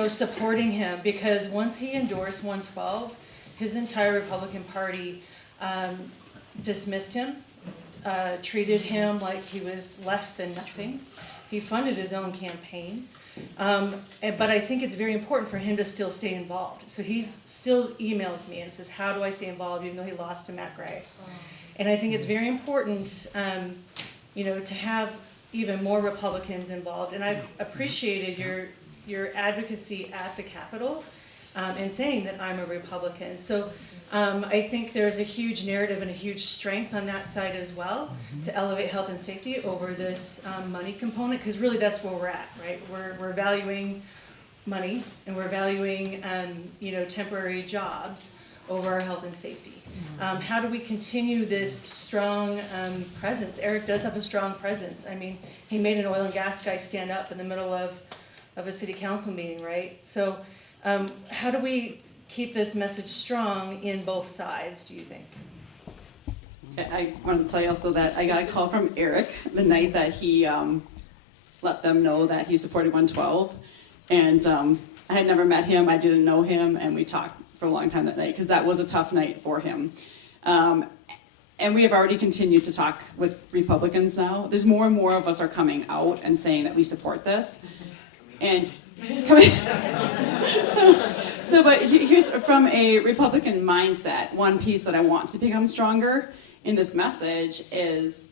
supporting him, because once he endorsed 112, his entire Republican Party dismissed him, treated him like he was less than nothing. He funded his own campaign. But I think it's very important for him to still stay involved. So he still emails me and says, how do I stay involved, even though he lost to Matt Gray? And I think it's very important, to have even more Republicans involved. And I've appreciated your advocacy at the Capitol and saying that I'm a Republican. So I think there's a huge narrative and a huge strength on that side as well to elevate health and safety over this money component, because really that's where we're at, right? We're valuing money, and we're valuing temporary jobs over our health and safety? How do we continue this strong presence? Eric does have a strong presence. I mean, he made an oil and gas guy stand up in the middle of a city council meeting, right? So how do we keep this message strong in both sides, do you think? I want to tell you also that I got a call from Eric the night that he let them know that he supported 112. And I had never met him, I didn't know him, and we talked for a long time that night because that was a tough night for him. And we have already continued to talk with Republicans now. There's more and more of us are coming out and saying that we support this. And but here's from a Republican mindset, one piece that I want to become stronger in this message is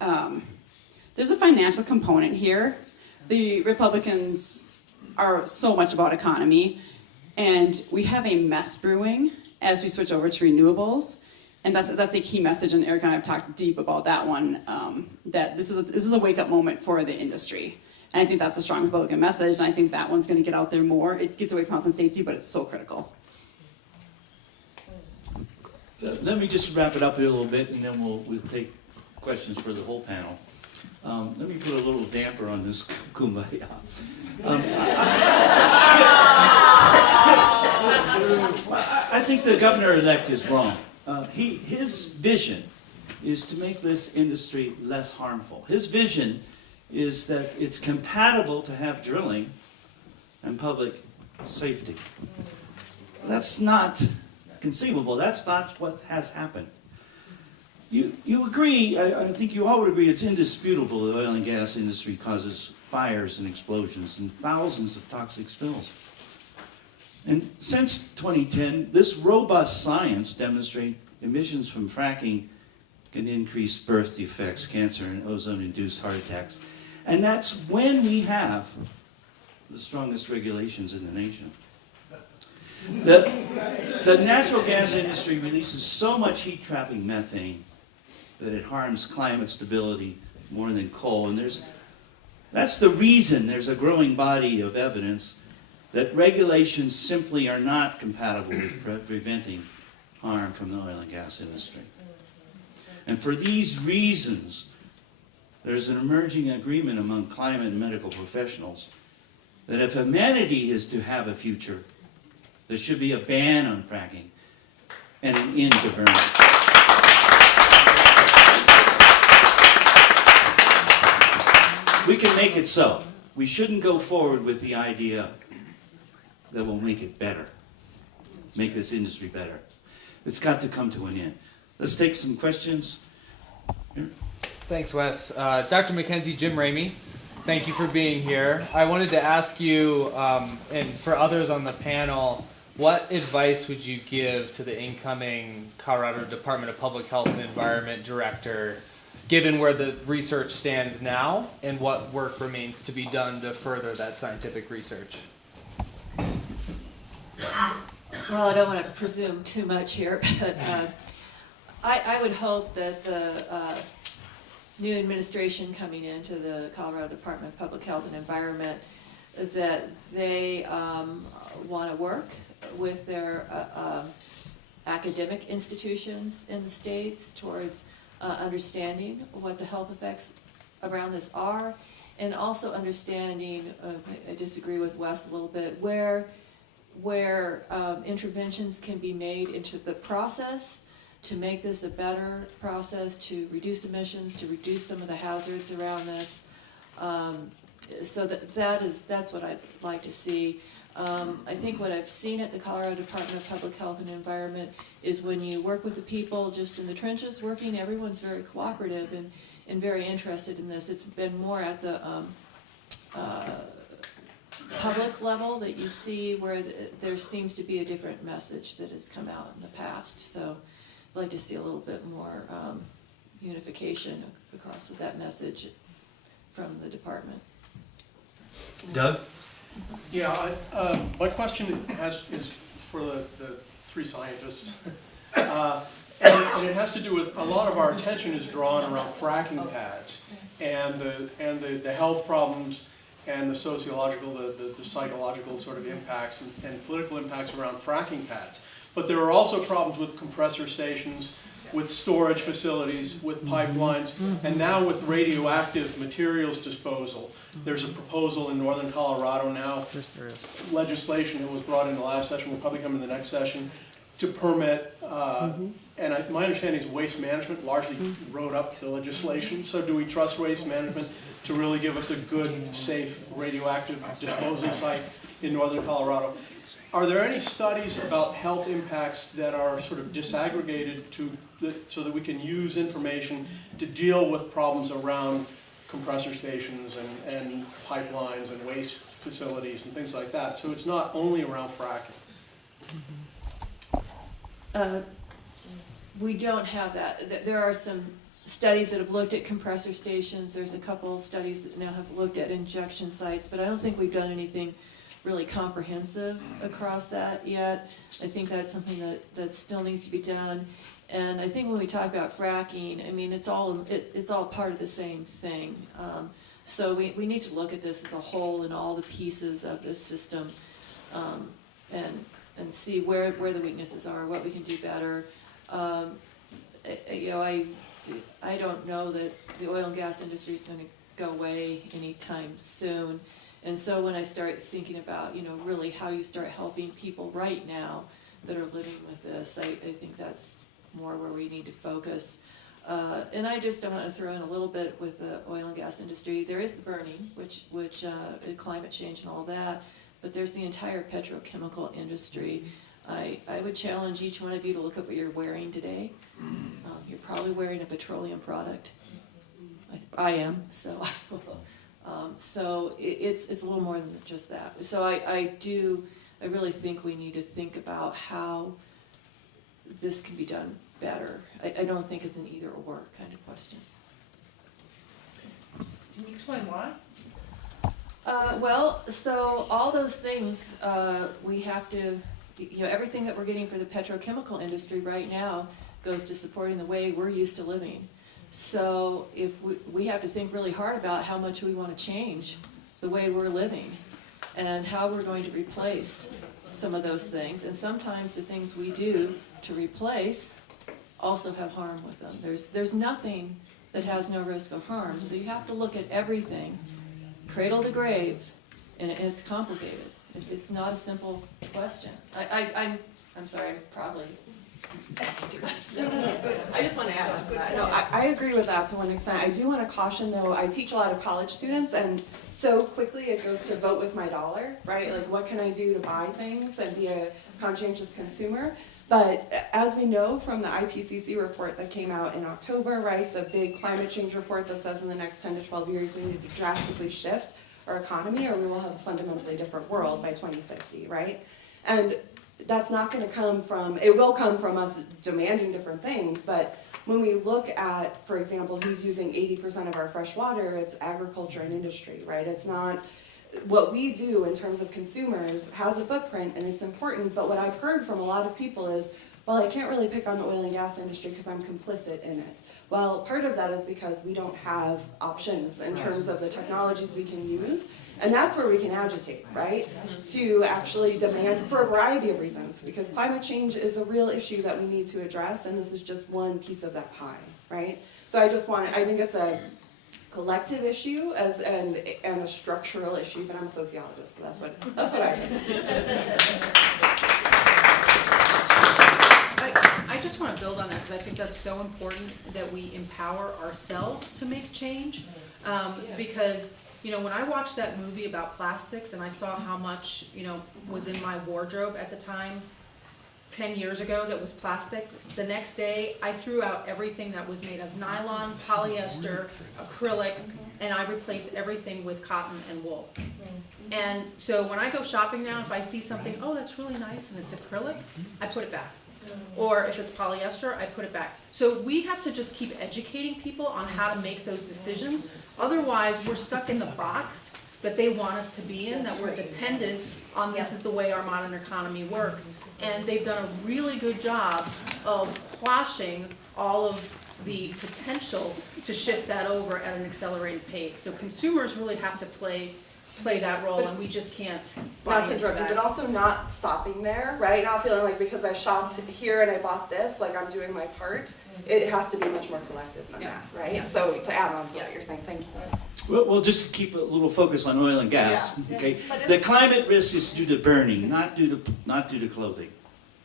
there's a financial component here. The Republicans are so much about economy, and we have a mess brewing as we switch over to renewables. And that's a key message, and Eric and I have talked deep about that one, that this is a wake-up moment for the industry. And I think that's a strong Republican message, and I think that one's going to get out there more. It gets away from health and safety, but it's so critical. Let me just wrap it up a little bit, and then we'll take questions for the whole panel. Let me put a little damper on this kumbaya. I think the governor-elect is wrong. His vision is to make this industry less harmful. His vision is that it's compatible to have drilling and public safety. That's not conceivable. That's not what has happened. You agree, I think you all would agree, it's indisputable the oil and gas industry causes fires and explosions and thousands of toxic spills. And since 2010, this robust science demonstrates emissions from fracking can increase birth defects, cancer, and ozone-induced heart attacks. And that's when we have the strongest regulations in the nation. The natural gas industry releases so much heat-trapping methane that it harms climate stability more than coal. And that's the reason there's a growing body of evidence that regulations simply are not compatible with preventing harm from the oil and gas industry. And for these reasons, there's an emerging agreement among climate and medical professionals that if humanity is to have a future, there should be a ban on fracking and an end to burning. We can make it so. We shouldn't go forward with the idea that will make it better, make this industry better. It's got to come to an end. Let's take some questions. Here. Thanks, Wes. Dr. McKenzie, Jim Ramey, thank you for being here. I wanted to ask you, and for others on the panel, what advice would you give to the incoming Colorado Department of Public Health and Environment Director, given where the research stands now and what work remains to be done to further that scientific research? Well, I don't want to presume too much here, but I would hope that the new administration coming into the Colorado Department of Public Health and Environment, that they want to work with their academic institutions in the states towards understanding what the health effects around this are, and also understanding, I disagree with Wes a little bit, where interventions can be made into the process to make this a better process, to reduce emissions, to reduce some of the hazards around this. So that's what I'd like to see. I think what I've seen at the Colorado Department of Public Health and Environment is when you work with the people just in the trenches working, everyone's very cooperative and very interested in this. It's been more at the public level that you see where there seems to be a different message that has come out in the past. So I'd like to see a little bit more unification across with that message from the department. Doug? Yeah, my question is for the three scientists. And it has to do with, a lot of our attention is drawn around fracking pads and the health problems and the sociological, the psychological sort of impacts and political impacts around fracking pads. But there are also problems with compressor stations, with storage facilities, with pipelines, and now with radioactive materials disposal. There's a proposal in northern Colorado now, legislation that was brought in the last session, will probably come in the next session, to permit, and my understanding is Waste Management largely wrote up the legislation. So do we trust Waste Management to really give us a good, safe radioactive disposal site in northern Colorado? Are there any studies about health impacts that are sort of disaggregated so that we can use information to deal with problems around compressor stations and pipelines and waste facilities and things like that? So it's not only around fracking. We don't have that. There are some studies that have looked at compressor stations. There's a couple of studies that now have looked at injection sites, but I don't think we've done anything really comprehensive across that yet. I think that's something that still needs to be done. And I think when we talk about fracking, I mean, it's all part of the same thing. So we need to look at this as a whole and all the pieces of this system, and see where the weaknesses are, what we can do better. You know, I don't know that the oil and gas industry is going to go away anytime soon. And so when I start thinking about, you know, really how you start helping people right now that are living with this, I think that's more where we need to focus. And I just want to throw in a little bit with the oil and gas industry. There is the burning, which climate change and all that, but there's the entire petrochemical industry. I would challenge each one of you to look at what you're wearing today. You're probably wearing a petroleum product. I am, so I will. So it's a little more than just that. So I really think we need to think about how this can be done better. I don't think it's an either or kind of question. Can you explain why? Well, so all those things, we have to, you know, everything that we're getting for the petrochemical industry right now goes to supporting the way we're used to living. So if we have to think really hard about how much we want to change the way we're living and how we're going to replace some of those things. And sometimes the things we do to replace also have harm with them. There's nothing that has no risk of harm. So you have to look at everything, cradle to grave, and it's complicated. It's not a simple question. I'm sorry, I'm probably too much. I just want to add on to that. No, I agree with that to one extent. I do want to caution, though, I teach a lot of college students, and so quickly it goes to vote with my dollar, right? Like, what can I do to buy things and be a conscientious consumer? But as we know from the IPCC report that came out in October, right, the big climate change report that says in the next 10 to 12 years we need to drastically shift our economy or we will have a fundamentally different world by 2050, right? And that's not going to come from, it will come from us demanding different things, but when we look at, for example, who's using 80% of our fresh water, it's agriculture and industry, right? It's not, what we do in terms of consumers has a footprint and it's important, but what I've heard from a lot of people is, well, I can't really pick on the oil and gas industry because I'm complicit in it. Well, part of that is because we don't have options in terms of the technologies we can use, and that's where we can agitate, right? To actually demand, for a variety of reasons, because climate change is a real issue that we need to address, and this is just one piece of that pie, right? So I think it's a collective issue and a structural issue, but I'm a sociologist, so that's what I think. I just want to build on that because I think that's so important that we empower ourselves to make change. Because, you know, when I watched that movie about plastics and I saw how much, you know, was in my wardrobe at the time, 10 years ago, that was plastic, the next day I threw out everything that was made of nylon, polyester, acrylic, and I replaced everything with cotton and wool. And so when I go shopping now, if I see something, oh, that's really nice and it's acrylic, I put it back. Or if it's polyester, I put it back. So we have to just keep educating people on how to make those decisions. Otherwise, we're stuck in the box that they want us to be in, that we're dependent on this is the way our modern economy works. And they've done a really good job of quashing all of the potential to shift that over at an accelerated pace. So consumers really have to play play that role and we just can't buy Not to into interrupt you, that. but also not stopping there, right? Not feeling like because I shopped here and I bought this, like I'm doing my part. It has to be much more collective than that, right? Yeah. So to add on to what you're saying, thank you. Well, just to keep a little focus on oil and gas. Yeah. Okay, But the climate risk is due to burning, not due to clothing.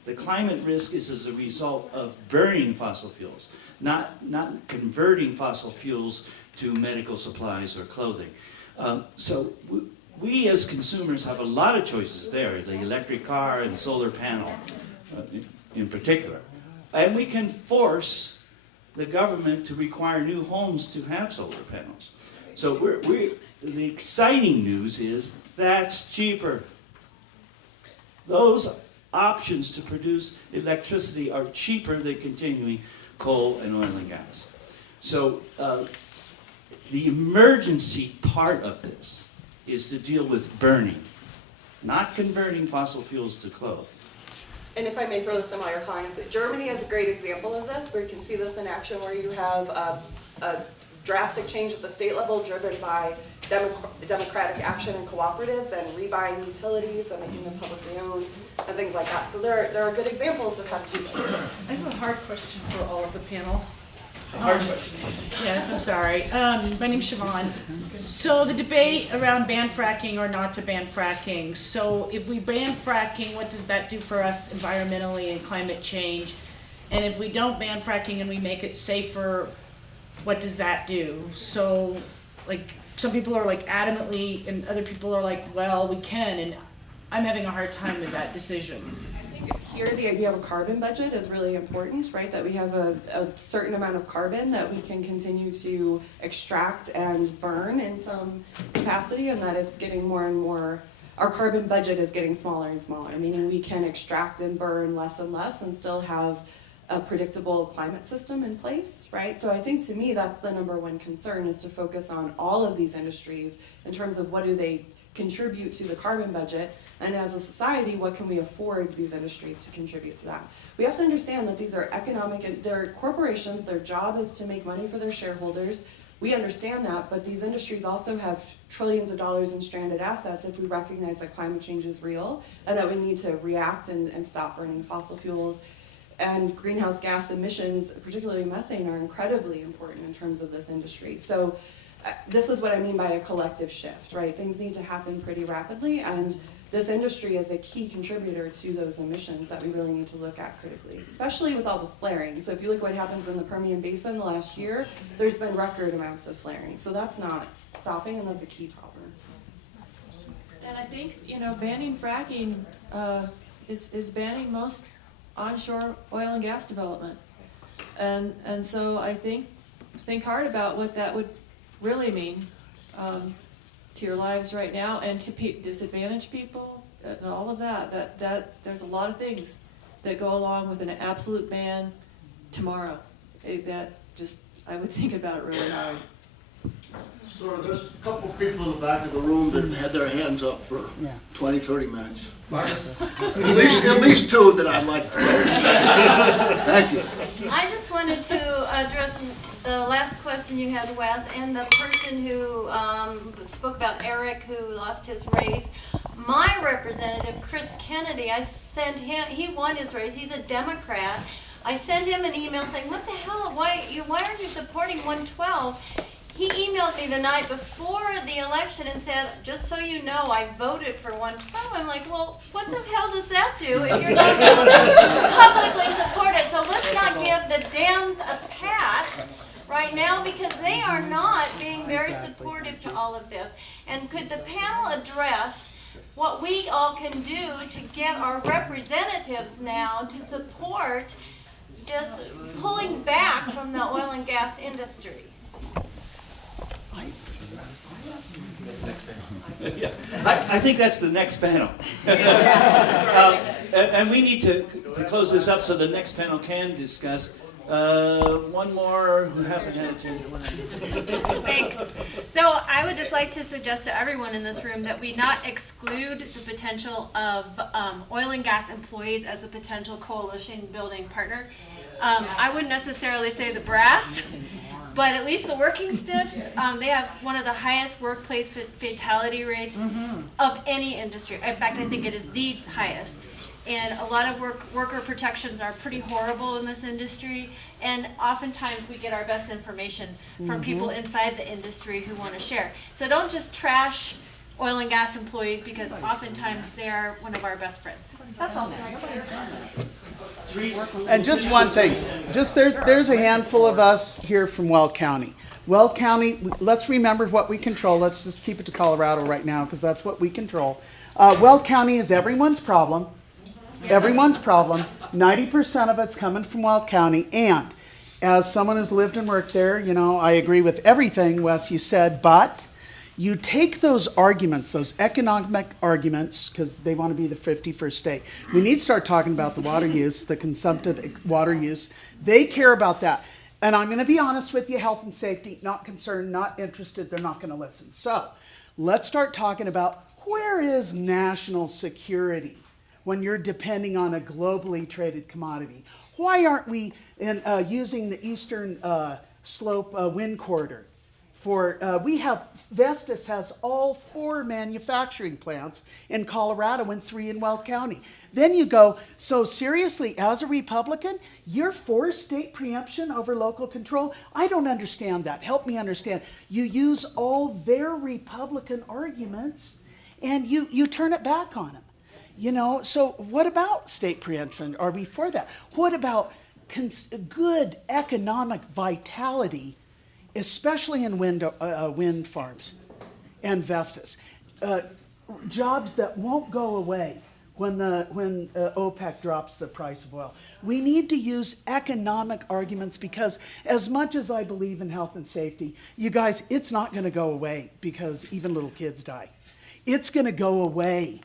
The climate risk is as a result of burning fossil fuels, not converting fossil fuels to medical supplies or clothing. So we as consumers have a lot of choices there, the electric car and solar panel in particular. And we can force the government to require new homes to have solar panels. So the exciting news is that's cheaper. Those options to produce electricity are cheaper than continuing coal and oil and gas. So the emergency part of this is to deal with burning, not converting fossil fuels to clothes. And if I may throw this in while you're calling, Germany is a great example of this, where you can see this in action, where you have a drastic change at the state level driven by democratic action and cooperatives and rebuying utilities and making them publicly owned and things like that. So there are good examples of how to do this. I have a hard question for all of the panel. Hard question. Yes, I'm sorry. My name's Siobhan. So the debate around ban fracking or not to ban fracking. So if we ban fracking, what does that do for us environmentally and climate change? And if we don't ban fracking and we make it safer, what does that do? So, like, some people are like adamantly, and other people are like, well, we can, and I'm having a hard time with that decision. Here, the idea of a carbon budget is really important, right? That we have a certain amount of carbon that we can continue to extract and burn in some capacity, and that it's getting more and more, our carbon budget is getting smaller and smaller, meaning we can extract and burn less and less and still have a predictable climate system in place, right? So I think to me that's the number one concern, is to focus on all of these industries in terms of what do they contribute to the carbon budget, and as a society, what can we afford these industries to contribute to that? We have to understand that these are economic, and they're corporations, their job is to make money for their shareholders. We understand that, but these industries also have trillions of dollars in stranded assets if we recognize that climate change is real and that we need to react and stop burning fossil fuels. And greenhouse gas emissions, particularly methane, are incredibly important in terms of this industry. So this is what I mean by a collective shift, right? Things need to happen pretty rapidly, and this industry is a key contributor to those emissions that we really need to look at critically, especially with all the flaring. So if you look what happens in the Permian Basin the last year, there's been record amounts of flaring. So that's not stopping, and that's a key problem. And I think, banning fracking is banning most onshore oil and gas development. And so I think hard about what that would really mean to your lives right now, and to disadvantaged people and all of that there's a lot of things that go along with an absolute ban tomorrow. That just, I would think about it really hard. So there's a couple people in the back of the room that have had their hands up for 20, 30 minutes. At least two that I'd like to know. Thank you. I just wanted to address the last question you had, Wes, and the person who spoke about Eric, who lost his race. My representative, Chris Kennedy, I sent him, he won his race, he's a Democrat. I sent him an email saying, what the hell, why aren't you supporting 112? He emailed me the night before the election and said, just so you know, I voted for 112. I'm like, well, what the hell does that do if you're not going to publicly support it? So let's not give the Dems a pass right now, because they are not being very supportive to all of this. And could the panel address what we all can do to get our representatives now to support just pulling back from the oil and gas industry? Yeah, I think that's the next panel. And we need to close this up so the next panel can discuss. One more who hasn't had a chance. Thanks. So I would just like to suggest to everyone in this room that we not exclude the potential of oil and gas employees as a potential coalition building partner. I wouldn't necessarily say the brass, But at least the working stiffs, they have one of the highest workplace fatality rates of any industry. In fact, I think it is the highest. And a lot of worker protections are pretty horrible in this industry. And oftentimes we get our best information from people inside the industry who want to share. So don't just trash oil and gas employees, because oftentimes they're one of our best friends. That's all. And just one thing, just there's a handful of us here from Weld County. Weld County, let's remember what we control. Let's just keep it to Colorado right now, because that's what we control. Weld County is everyone's problem. Everyone's problem. 90% of it's coming from Weld County. And as someone who's lived and worked there, you know, I agree with everything, Wes, you said, but you take those arguments, those economic arguments, because they want to be the 51st state. We need to start talking about the water use, the consumptive water use. They care about that. And I'm going to be honest with you, health and safety, not concerned, not interested, they're not going to listen. So let's start talking about where is national security when you're depending on a globally traded commodity? Why aren't we using the eastern slope wind corridor? Vestas has all 4 manufacturing plants in Colorado and 3 in Weld County. Then you go, so seriously, as a Republican, you're for state preemption over local control? I don't understand that. Help me understand. You use all their Republican arguments and you turn it back on them. You know, so what about state preemption? Are we for that? What about good economic vitality, especially in wind farms and Vestas? Jobs that won't go away when OPEC drops the price of oil. We need to use economic arguments, because as much as I believe in health and safety, you guys, it's not going to go away because even little kids die. It's going to go away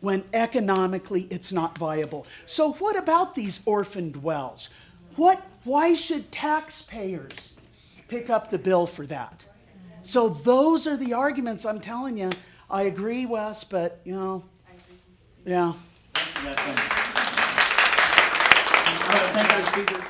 when economically it's not viable. So what about these orphaned wells? Why should taxpayers pick up the bill for that? So those are the arguments. I'm telling you, I agree, Wes, but you know, yeah. Thank you, Speaker.